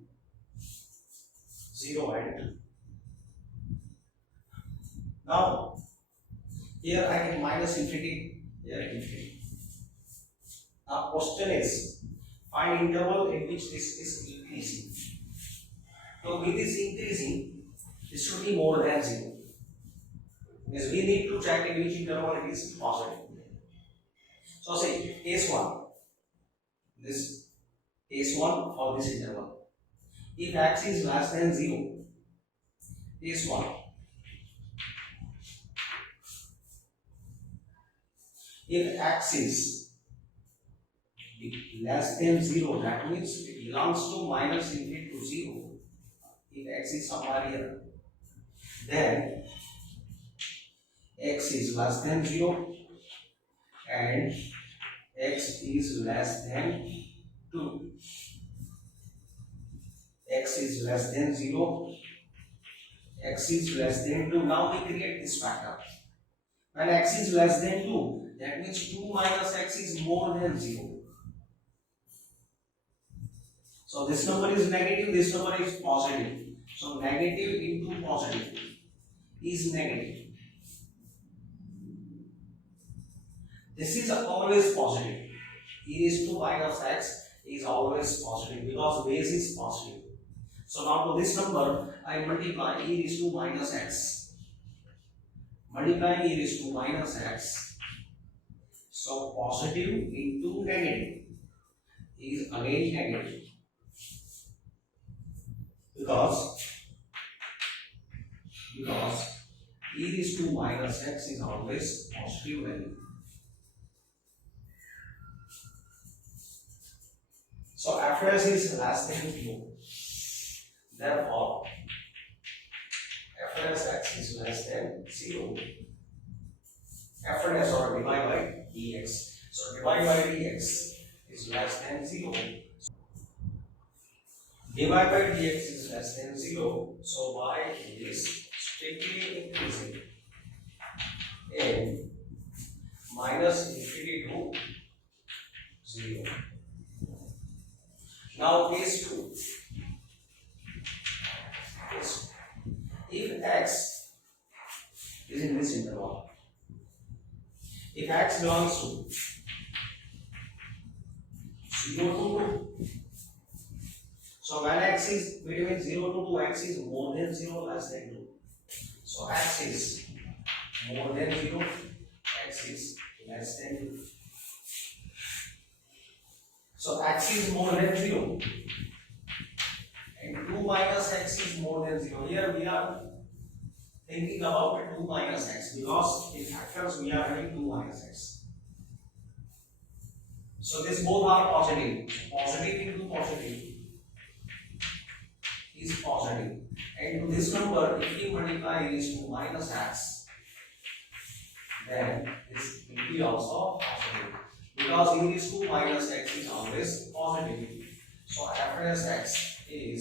0 and 2. Now here I take minus infinity, here infinity. Now question is, find interval in which this is increasing. So with this increasing, this should be more than 0. Because we need to check in which interval it is positive. So say case 1, this case 1 for this interval. If x is less than 0, case 1. If x is less than 0, that means it belongs to minus infinity to 0. If x is somewhere here, then x is less than 0 and x is less than 2. X is less than 0, x is less than 2. Now we create this factor. When x is less than 2, that means 2 minus x is more than 0. So this number is negative, this number is positive. So negative into positive is negative. This is always positive. E raised to minus x is always positive because base is positive. So now to this number, I multiply e raised to minus x. Multiplying e raised to minus x. So positive into negative is again negative. Because e raised to minus x is always positive value. So fs is less than 2. Therefore, fs x is less than 0. Fs or divide by dx. So divide by dx is less than 0. Divide by dx is less than 0. So y is strictly increasing in minus infinity to 0. Now case 2. If x is in this interval, if x belongs to 0 to 2, so when x is between 0 to 2, x is more than 0, less than 2. So x is more than 0, x is less than 2. So x is more than 0 and 2 minus x is more than 0. Here we are thinking about 2 minus x because in factors we are having 2 minus x. So these both are positive. Positive into positive is positive. And to this number, if we multiply it is 2 minus x, then this will be also positive. Because e is 2 minus x is always positive. So fs x is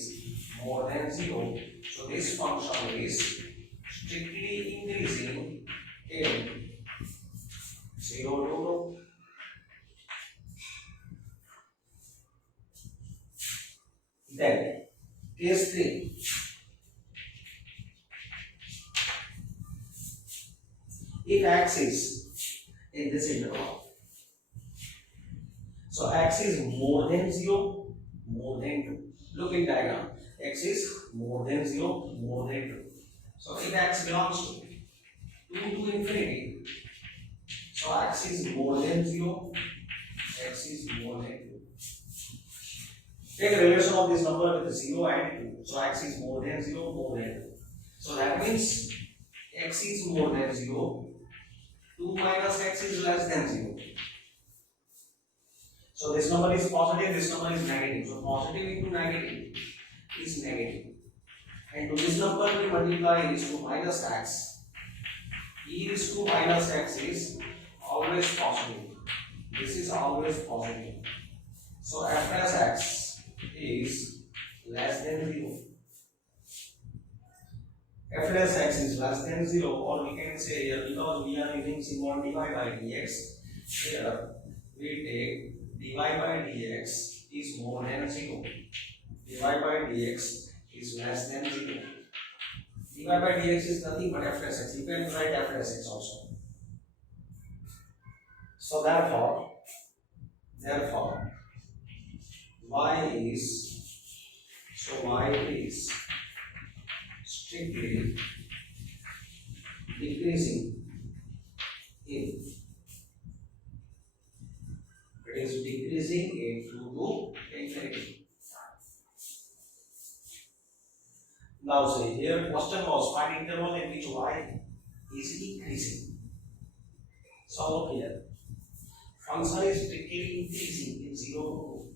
more than 0. So this function is strictly increasing in 0 to 2. Then case 3. If x is in this interval, so x is more than 0, more than 2. Look in diagram. X is more than 0, more than 2. So if x belongs to 2 to infinity, so x is more than 0, x is more than 2. Take relation of this number with 0 and 2. So x is more than 0, more than 2. So that means x is more than 0, 2 minus x is less than 0. So this number is positive, this number is negative. So positive into negative is negative. And to this number we multiply e is to minus x. E is to minus x is always positive. This is always positive. So fs x is less than 0. Fs x is less than 0, or we can say here, because we are using symbol divide by dx, here we take divide by dx is more than 0. Divide by dx is less than 0. Divide by dx is nothing but fs x. You can write fs x also. So therefore y is strictly decreasing in, it is decreasing in 2 to infinity. Now say here question was find interval in which y is increasing. So look here, function is strictly increasing in 0 to 2.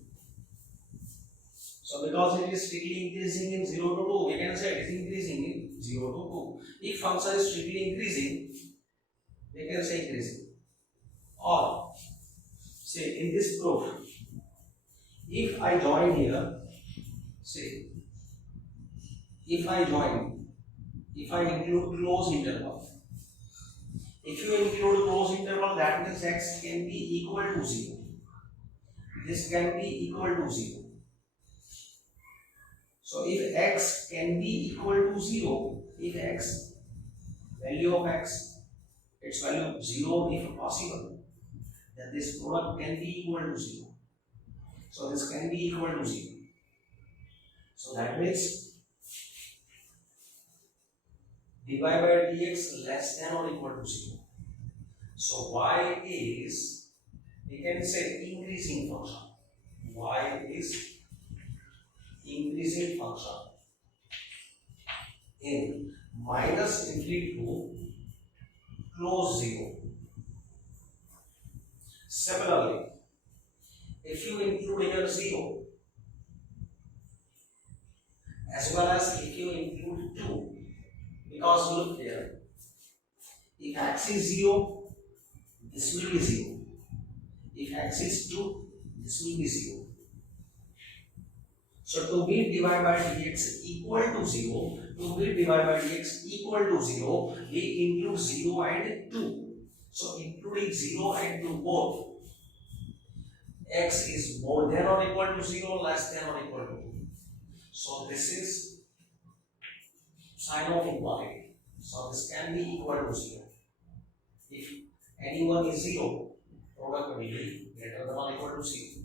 So because it is strictly increasing in 0 to 2, we can say it is increasing in 0 to 2. If function is strictly increasing, we can say increasing. Or say in this proof, if I join here, say if I include close interval. If you include close interval, that means x can be equal to 0. This can be equal to 0. So if x can be equal to 0, if x, value of x, its value 0 if possible, then this product can be equal to 0. So this can be equal to 0. So that means dy by dx less than or equal to 0. So y is, we can say increasing function. Y is increasing function in minus infinity to close 0. Similarly, if you include here 0 as well as if you include 2, because look here, if x is 0, this will be 0. If x is 2, this will be 0. So to be dy by dx equal to 0, to be dy by dx equal to 0, we include 0 and 2. So including 0 and 2 both, x is more than or equal to 0, less than or equal to 2. So this is sign of equality. So this can be equal to 0. If anyone is 0, product will be greater than or equal to 0.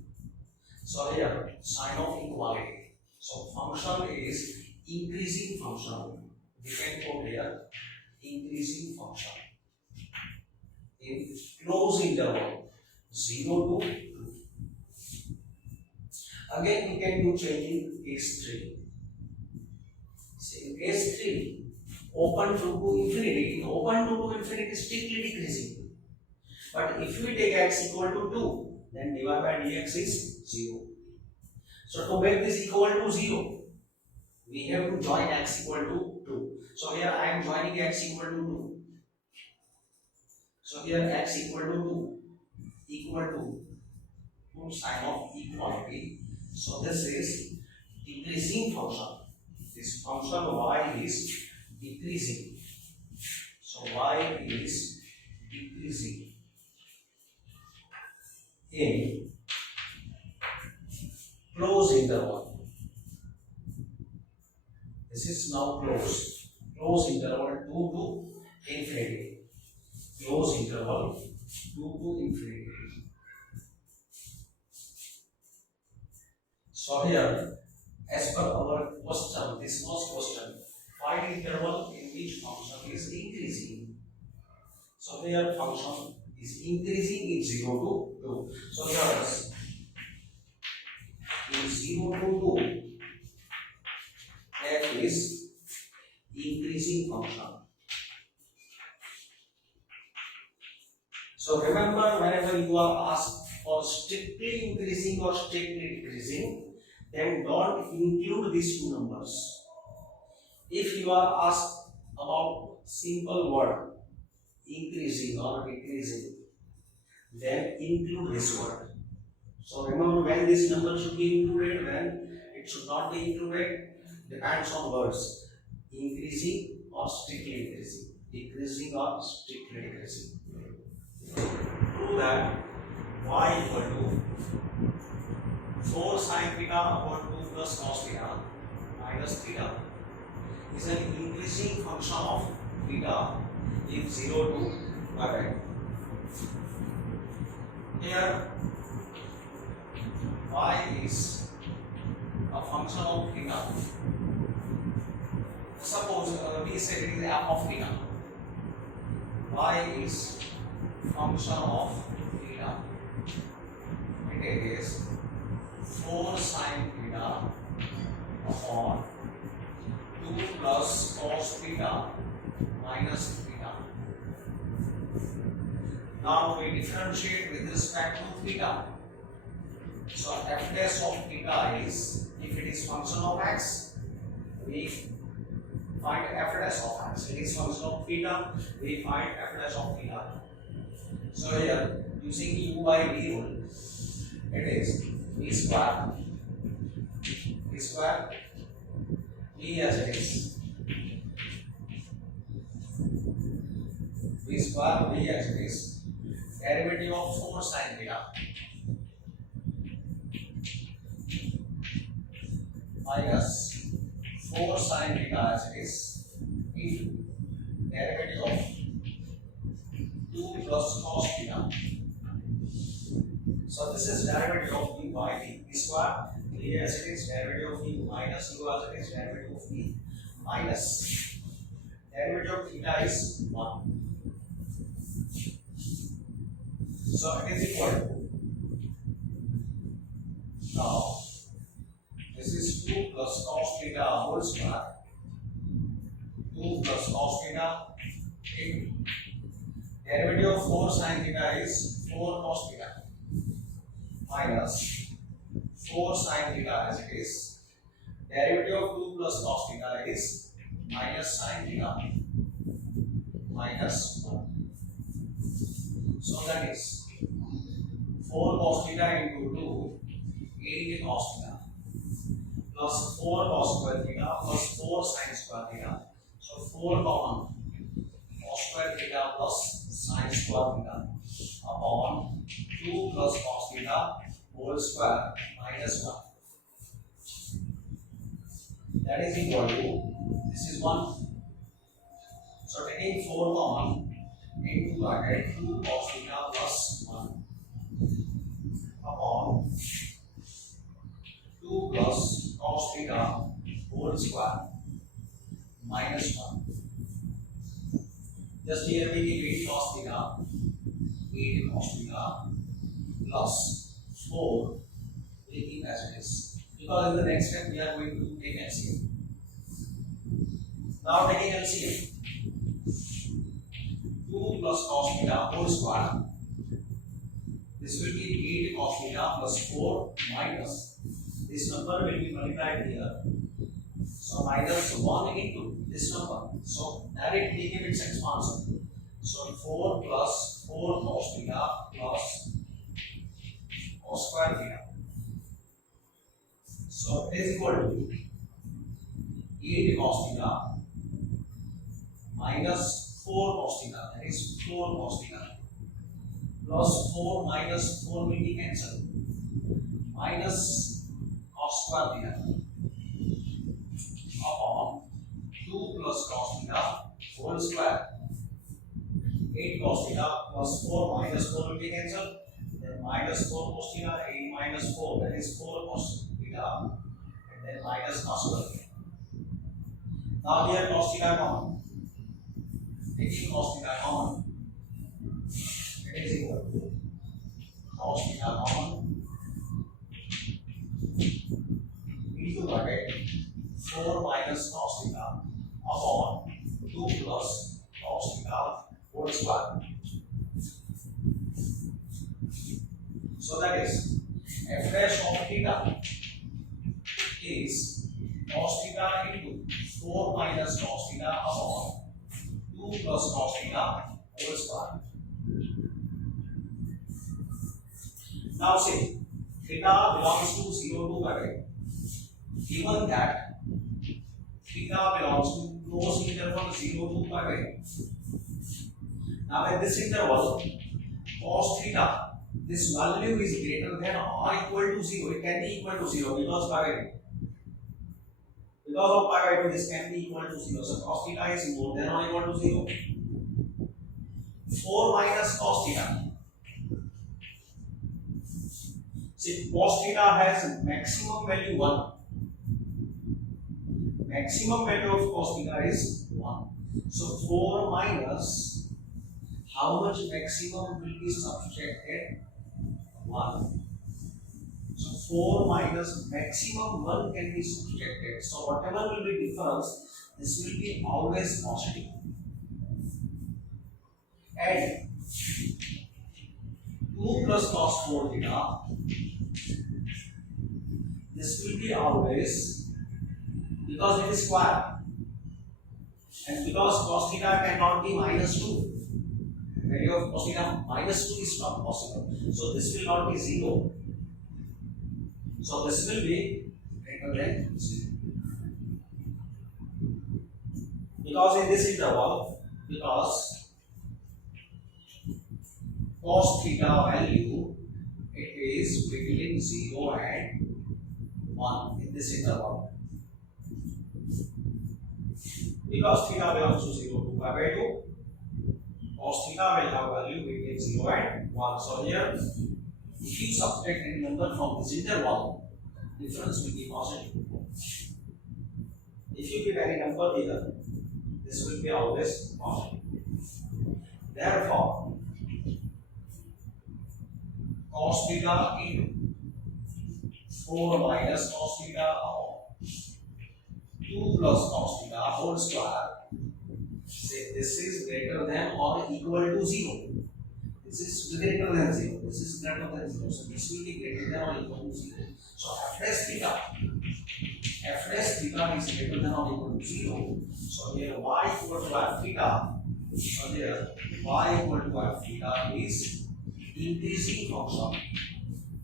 So here, sign of equality. So function is increasing function. We can put here increasing function in close interval 0 to 2. Again, we can do change in case 3. So in case 3, open to infinity. In open to infinity strictly decreasing. But if we take x equal to 2, then dy by dx is 0. So to make this equal to 0, we have to join x equal to 2. So here I am joining x equal to 2. So here x equal to 2 sign of equality. So this is decreasing function. This function y is decreasing. So y is decreasing in close interval. This is now close. Close interval 2 to infinity. Close interval 2 to infinity. So here, as per our question, this was question, find interval in which function is increasing. So here function is increasing in 0 to 2. So here in 0 to 2, f is increasing function. So remember, whenever you are asked for strictly increasing or strictly decreasing, then don't include these two numbers. If you are asked about simple word increasing or decreasing, then include this word. So remember, when this number should be included, when it should not be included, depends on words. Increasing or strictly increasing, decreasing or strictly decreasing. Prove that y equal to 4 sin theta upon 2 plus cos theta minus theta is an increasing function of theta if 0 to y. Here y is a function of theta. Suppose we say it is f of theta. Y is function of theta. It is 4 sin theta upon 2 plus cos theta minus theta. Now we differentiate with respect to theta. So f dash of theta is, if it is function of x, we find f dash of x. It is function of theta, we find f dash of theta. So here, using u by v rule, it is v square v as it is, v square v as it is, derivative of 4 sin theta minus 4 sin theta as it is into derivative of 2 plus cos theta. So this is derivative of u by v. V square v as it is, derivative of u minus u as it is, derivative of v minus derivative of theta is 1. So it is equal to, now this is 2 plus cos theta whole square, 2 plus cos theta into derivative of 4 sin theta is 4 cos theta minus 4 sin theta as it is, derivative of 2 plus cos theta is minus sin theta minus 1. So that is 4 cos theta into 2, 8 cos theta plus 4 cos square theta plus 4 sin square theta. So 4 common, cos square theta plus sin square theta upon 2 plus cos theta whole square minus 1. That is equal to, this is 1. So taking 4 common, into bracket 2 cos theta plus 1 upon 2 plus cos theta whole square minus 1. Just here we give 8 cos theta, 8 cos theta plus 4, we keep as it is. Because in the next step we are going to take LCM. Now taking LCM, 2 plus cos theta whole square, this will be 8 cos theta plus 4 minus, this number will be multiplied here. So minus 1 into this number. So directly give its expansion. So 4 plus 4 cos theta plus cos square theta. So it is equal to 8 cos theta minus 4 cos theta, that is 4 cos theta plus 4 minus 4 will be cancelled, minus cos square theta upon 2 plus cos theta whole square, 8 cos theta plus 4 minus 4 will be cancelled, then minus 4 cos theta, 8 minus 4, that is 4 cos theta, and then minus cos square theta. Now here cos theta common, taking cos theta common, it is equal to cos theta common into bracket 4 minus cos theta upon 2 plus cos theta whole square. So that is f dash of theta is cos theta into 4 minus cos theta upon 2 plus cos theta whole square. Now see, theta belongs to 0 to bracket. Given that theta belongs to closed interval 0 to bracket. Now in this interval, cos theta, this value is greater than or equal to 0. It can be equal to 0 because pi by 2. Because of pi by 2, this can be equal to 0. So cos theta is more than or equal to 0. 4 minus cos theta. See, cos theta has maximum value 1. Maximum value of cos theta is 1. So 4 minus, how much maximum will be subtracted? 1. So 4 minus maximum 1 can be subtracted. So whatever will be difference, this will be always positive. And 2 plus cos 4 theta. This will be always, because it is square, and because cos theta cannot be minus 2. Value of cos theta minus 2 is not possible. So this will not be 0. So this will be greater than 0. Because in this interval, because cos theta value, it is between 0 and 1 in this interval. Because theta belongs to 0 to pi by 2, cos theta will have value between 0 and 1. So here, if you subtract any number from this interval, difference will be positive. If you give any number here, this will be always positive. Therefore, cos theta into 4 minus cos theta of 2 plus cos theta whole square. Say this is greater than or equal to 0. This is greater than 0. This is greater than 0. So this will be greater than or equal to 0. So f dash theta is greater than or equal to 0. So here y equal to f theta. So here y equal to f theta is increasing function.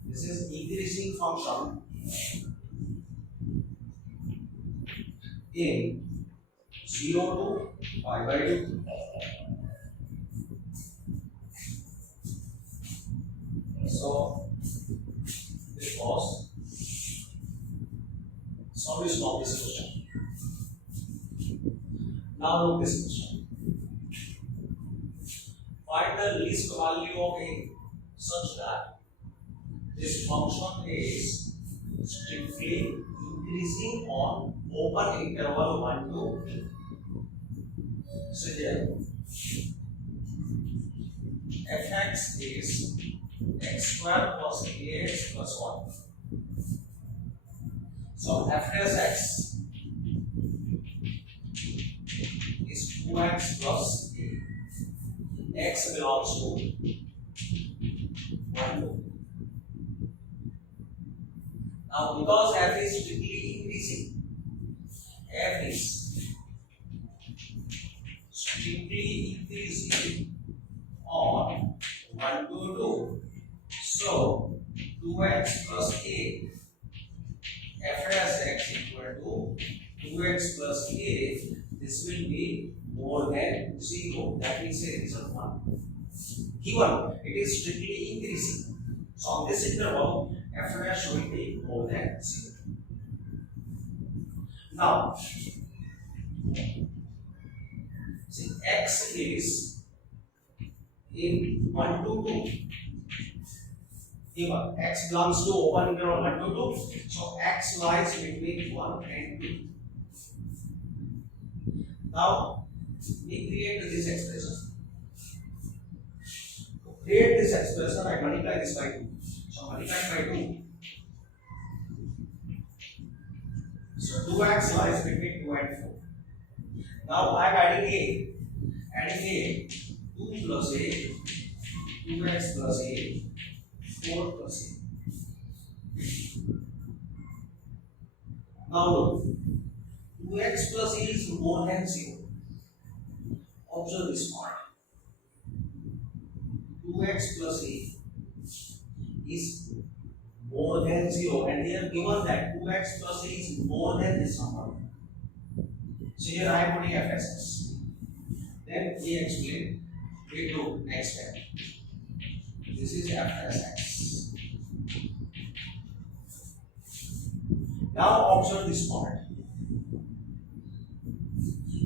This is increasing function in 0 to pi by 2. So this was solution of this question. Now look this question. Find the least value of a such that this function is strictly increasing on open interval 1 to 2. So here fx is x square plus ax plus 1. So f dash x is 2x plus a. X belongs to 1 to. Now because f is strictly increasing, f is strictly increasing on 1 to 2. So 2x plus a, f dash x equal to 2x plus a. This will be more than 0. That means a reason 1. Given it is strictly increasing, so on this interval f dash will be more than 0. Now see x is in 1 to 2. Given x belongs to open interval 1 to 2, so x lies between 1 and 2. Now we create this expression. To create this expression, I multiply this by 2. So multiply by 2. So 2x lies between 2 and 4. Now I am adding a. 2 plus a, 2x plus a, 4 plus a. Now look, 2x plus a is more than 0. Observe this part. 2x plus a is more than 0, and they are given that 2x plus a is more than this number. So here I am putting f as x. Then we explain. We do next step. This is f as x. Now observe this part.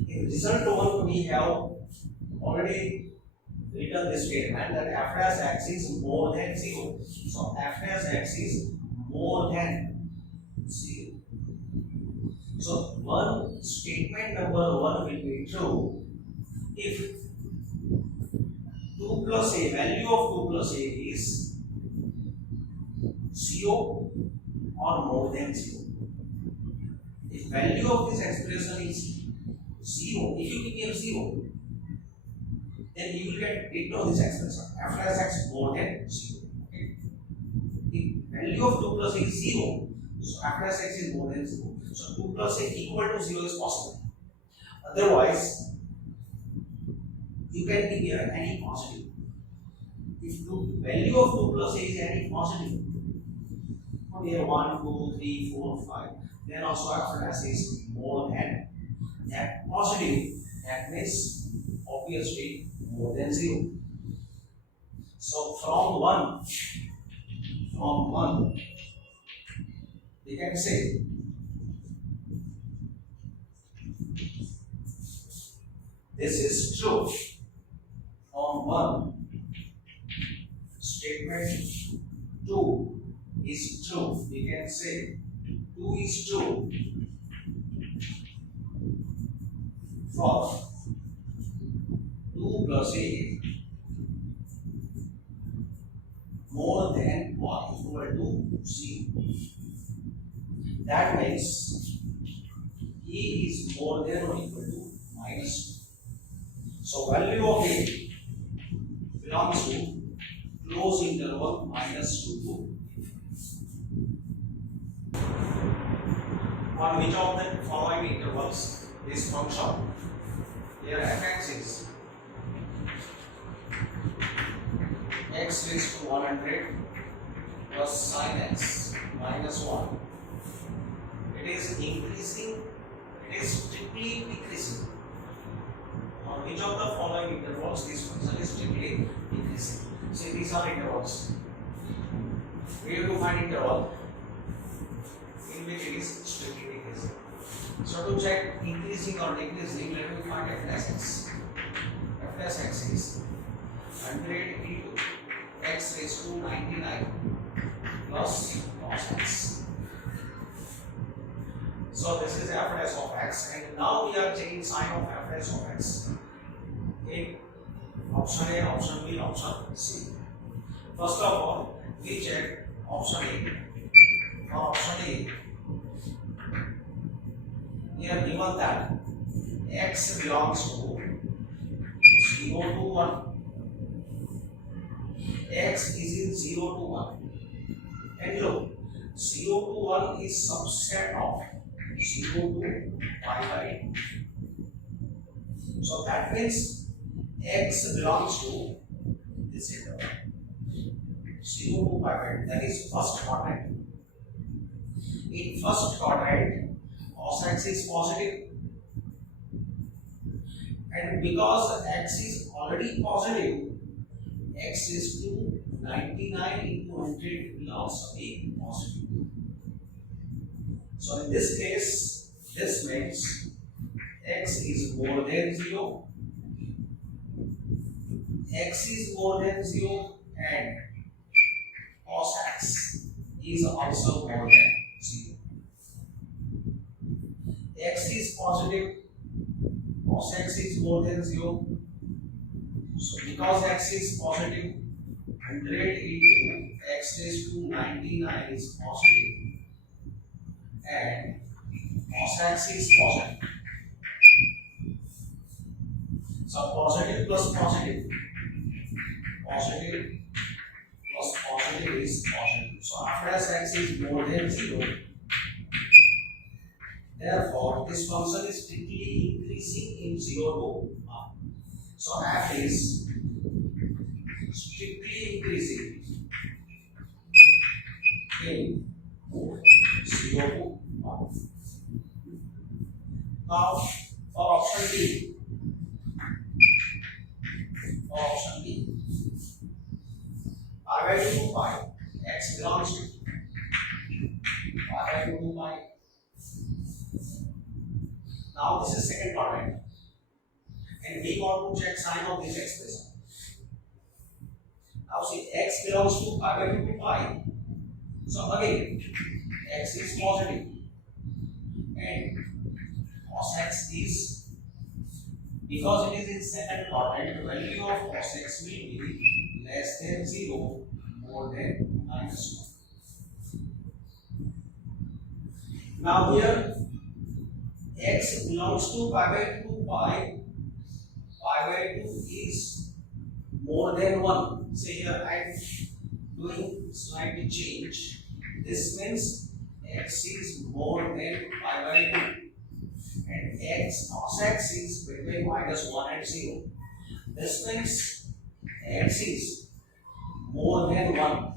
In result 1 we have already written this statement that f dash x is more than 0. So f dash x is more than 0. So one statement number 1 will be true if 2 plus a, value of 2 plus a is 0 or more than 0. If value of this expression is 0, if you give 0, then then you will get ditto this expression f plus x more than 0. Okay? The value of 2 plus a is 0, so f plus x is more than 0. So 2 plus a equal to 0 is possible. Otherwise, you can give here any positive. If the value of 2 plus a is any positive, here 1, 2, 3, 4, 5, then also f plus is more than that positive, that means obviously more than 0. So from 1, we can say this is true. From 1, statement 2 is true. We can say 2 is true for 2 plus a more than or equal to 0. That means e is more than or equal to minus 2. So value of a belongs to close interval minus 2 to. On which of the following intervals this function here fx is x raised to 100 plus sin x minus 1. It is increasing, it is strictly decreasing. On which of the following intervals this function is strictly decreasing? See, these are intervals. We have to find interval in which it is strictly decreasing. So to check increasing or decreasing, let me find f plus x. F plus x is 100 into x raised to 99 plus cos x. So this is f plus of x, and now we are checking sign of f plus of x in option A, option B, option C. First of all, we check option A. For option A, we are given that x belongs to 0 to 1. X is in 0 to 1. And look, 0 to 1 is subset of 0 to pi by 2. So that means x belongs to this interval 0 to pi by 2. That is first quadrant. In first quadrant, cos x is positive, and because x is already positive, x is to 99 into 100 will also be positive. So in this case, this means x is more than 0, x is more than 0, and cos x is also more than 0. X is positive, cos x is more than 0. So because x is positive, 100 into x raised to 99 is positive, and cos x is positive. So positive plus positive, positive plus positive is positive. So f plus x is more than 0. Therefore, this function is strictly increasing in 0 to 1. So f is strictly increasing in 0 to 1. Now, for option B, pi by 2 pi, x belongs to pi by 2 pi. Now this is second quadrant, and we want to check sign of this expression. Now see, x belongs to pi by 2 pi. So again, x is positive, and cos x is, because it is in second quadrant, the value of cos x will be less than 0, more than minus 1. Now here, x belongs to pi by 2 pi. Pi by 2 is more than 1. Say here I am doing slight change. This means x is more than pi by 2 and x cos x is between -1 and 0. This means x is more than 1.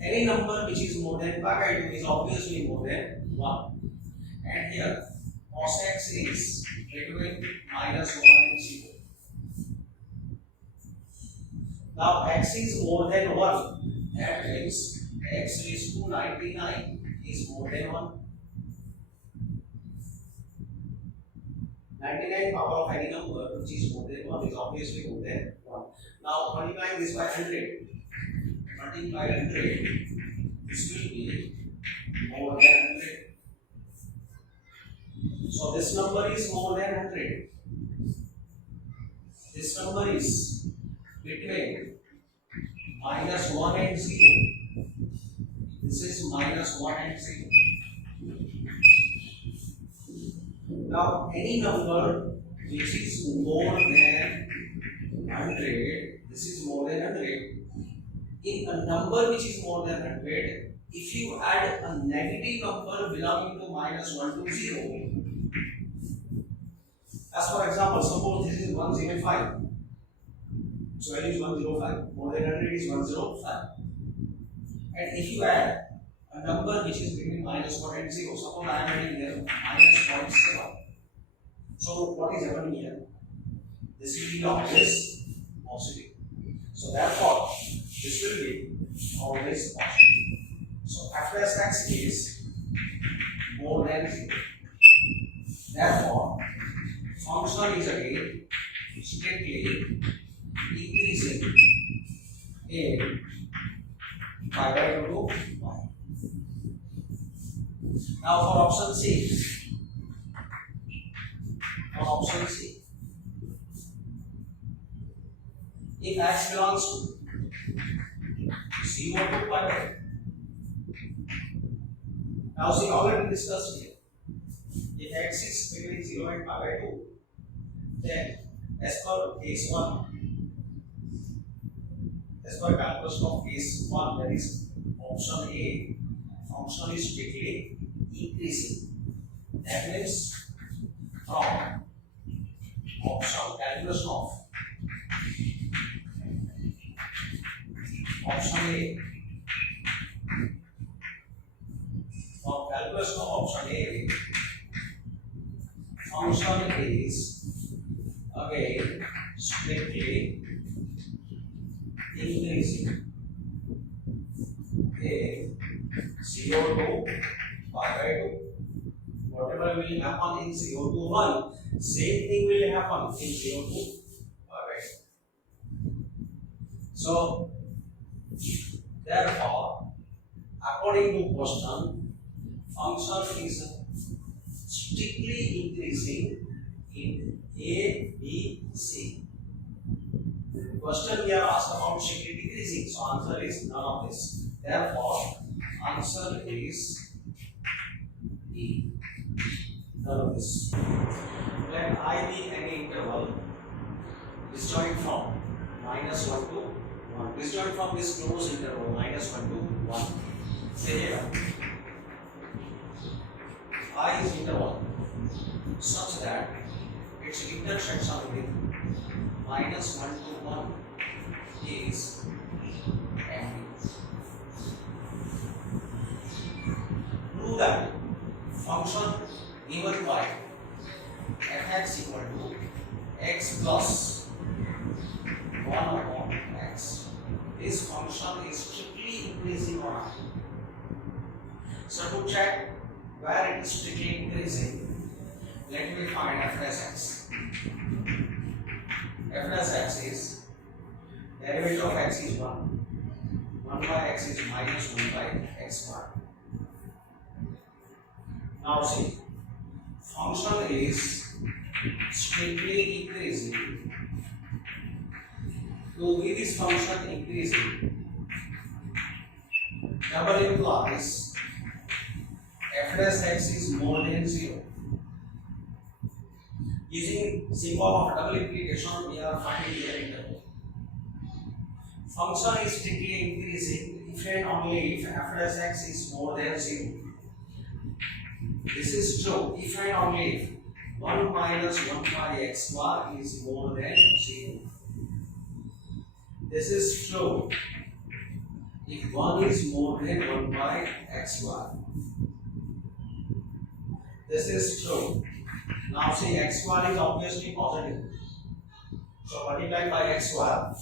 Any number which is more than pi by 2 is obviously more than 1. And here cos x is between -1 and 0. Now x is more than 1. That means x raised to 99 is more than 1. 99 power of any number which is more than 1 is obviously more than 1. Now multiplying this by 100. Multiply 100. This will be more than 100. So this number is more than 100. This number is between -1 and 0. This is -1 and 0. Now any number which is more than 100, this is more than 100. In a number which is more than 100, if you add a negative number belonging to -1 to 0, as for example, suppose this is 105. So value is 105. More than 100 is 105. And if you add a number which is between -1 and 0, suppose I am adding here -0.7. So what is happening here? This will be always positive. So therefore, this will be always positive. So f plus x is more than 0. Therefore, function is again strictly increasing in pi by 2 to pi. Now for option C. For option C, if x belongs to 0 to pi by 2. Now see, already discussed here. If x is between 0 and pi by 2, then as per case 1, as per calculus of case 1, that is option A, function is strictly increasing. That means from option calculus of option A, from calculus of option A, function is again strictly increasing in 0 to pi by 2. Whatever will happen in 0 to 1, same thing will happen in 0 to pi by 2. So, therefore, according to question, function is strictly increasing in A, B, C. Question we are asked about strictly decreasing, so answer is none of this. Therefore, answer is E. None of this. Let I be any interval disjoint from -1 to 1. Disjoint from this closed interval -1 to 1. Say here I is interval such that its intersection with -1 to 1 is empty. Prove that function given by fx equal to x plus 1 upon x. This function is strictly increasing or not. So to check where it is strictly increasing, let me find f plus x. F plus x is derivative of x is 1. 1 by x is -1 by x square. Now see, function is strictly increasing. To be this function increasing, double implies f plus x is more than 0. Using symbol of double implication, we are finding here interval. function is strictly increasing if and only if f dash x is more than 0. This is true if and only if 1 minus 1 by x bar is more than 0. This is true if 1 is more than 1 by x bar. This is true. Now see, x bar is obviously positive. So multiply by x bar.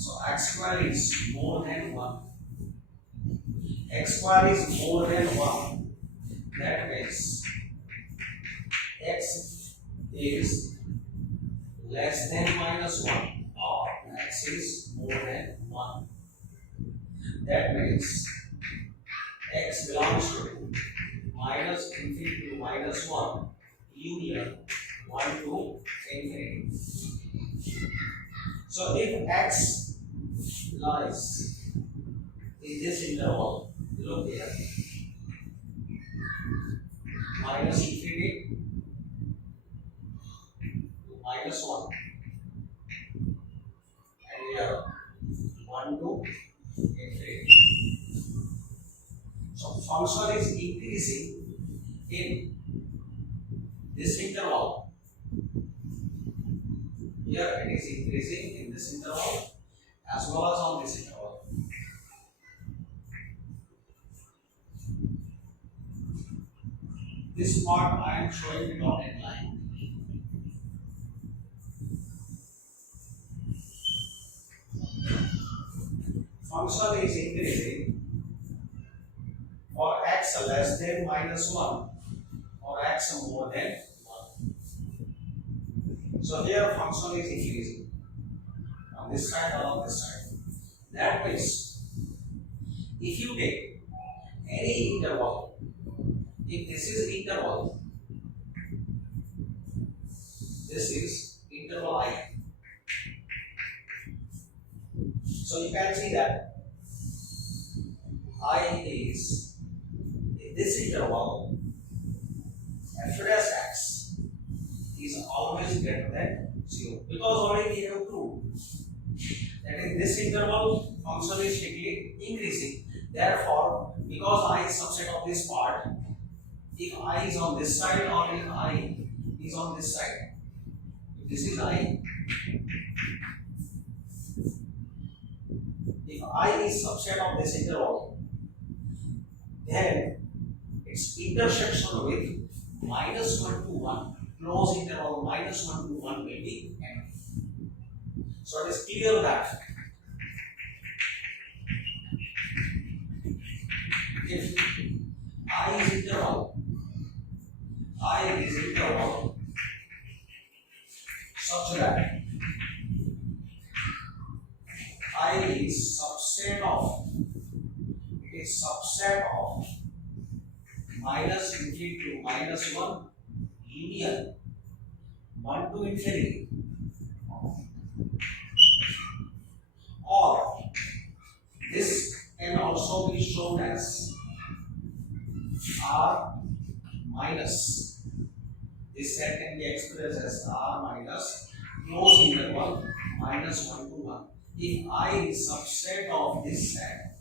So x bar is more than 1. X bar is more than 1. That means x is less than minus 1 or x is more than 1. That means x belongs to minus infinity to minus 1 union 1 to infinity. So if x lies in this interval, look here, minus infinity to minus 1 and here 1 to infinity. So function is increasing in this interval. Here it is increasing in this interval as well as on this interval. This part I am showing the dotted line. Function is increasing for x less than minus 1 or x more than 1. So here function is increasing on this side or on this side. That means if you take any interval, if this is interval, this is interval I. So you can see that I is in this interval f dash x is always greater than 0 because already we have proved that in this interval function is strictly increasing. Therefore, because I is subset of this part, if I is on this side or if I is on this side, if this is I, if I is subset of this interval, then its intersection with minus 1 to 1, close interval minus 1 to 1 will be n. So it is clear that if I is interval such that I is subset of minus infinity to minus 1 union 1 to infinity, or this can also be shown as R minus, this set can be expressed as R minus close interval minus 1 to 1. If I is subset of this set,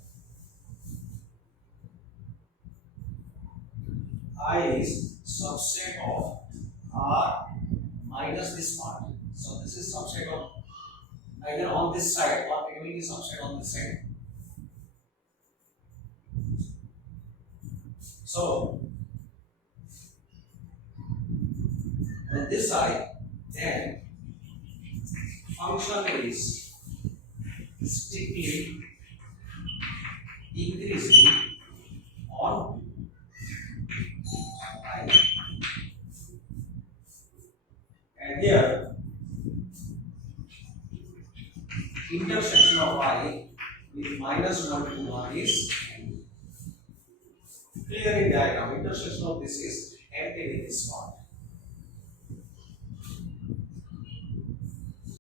I is subset of R minus this part. So this is subset of either on this side or it will be subset on this side. So on this side, then function is strictly increasing on I. And here intersection of I with minus 1 to 1 is clear in diagram. Intersection of this is empty in this part.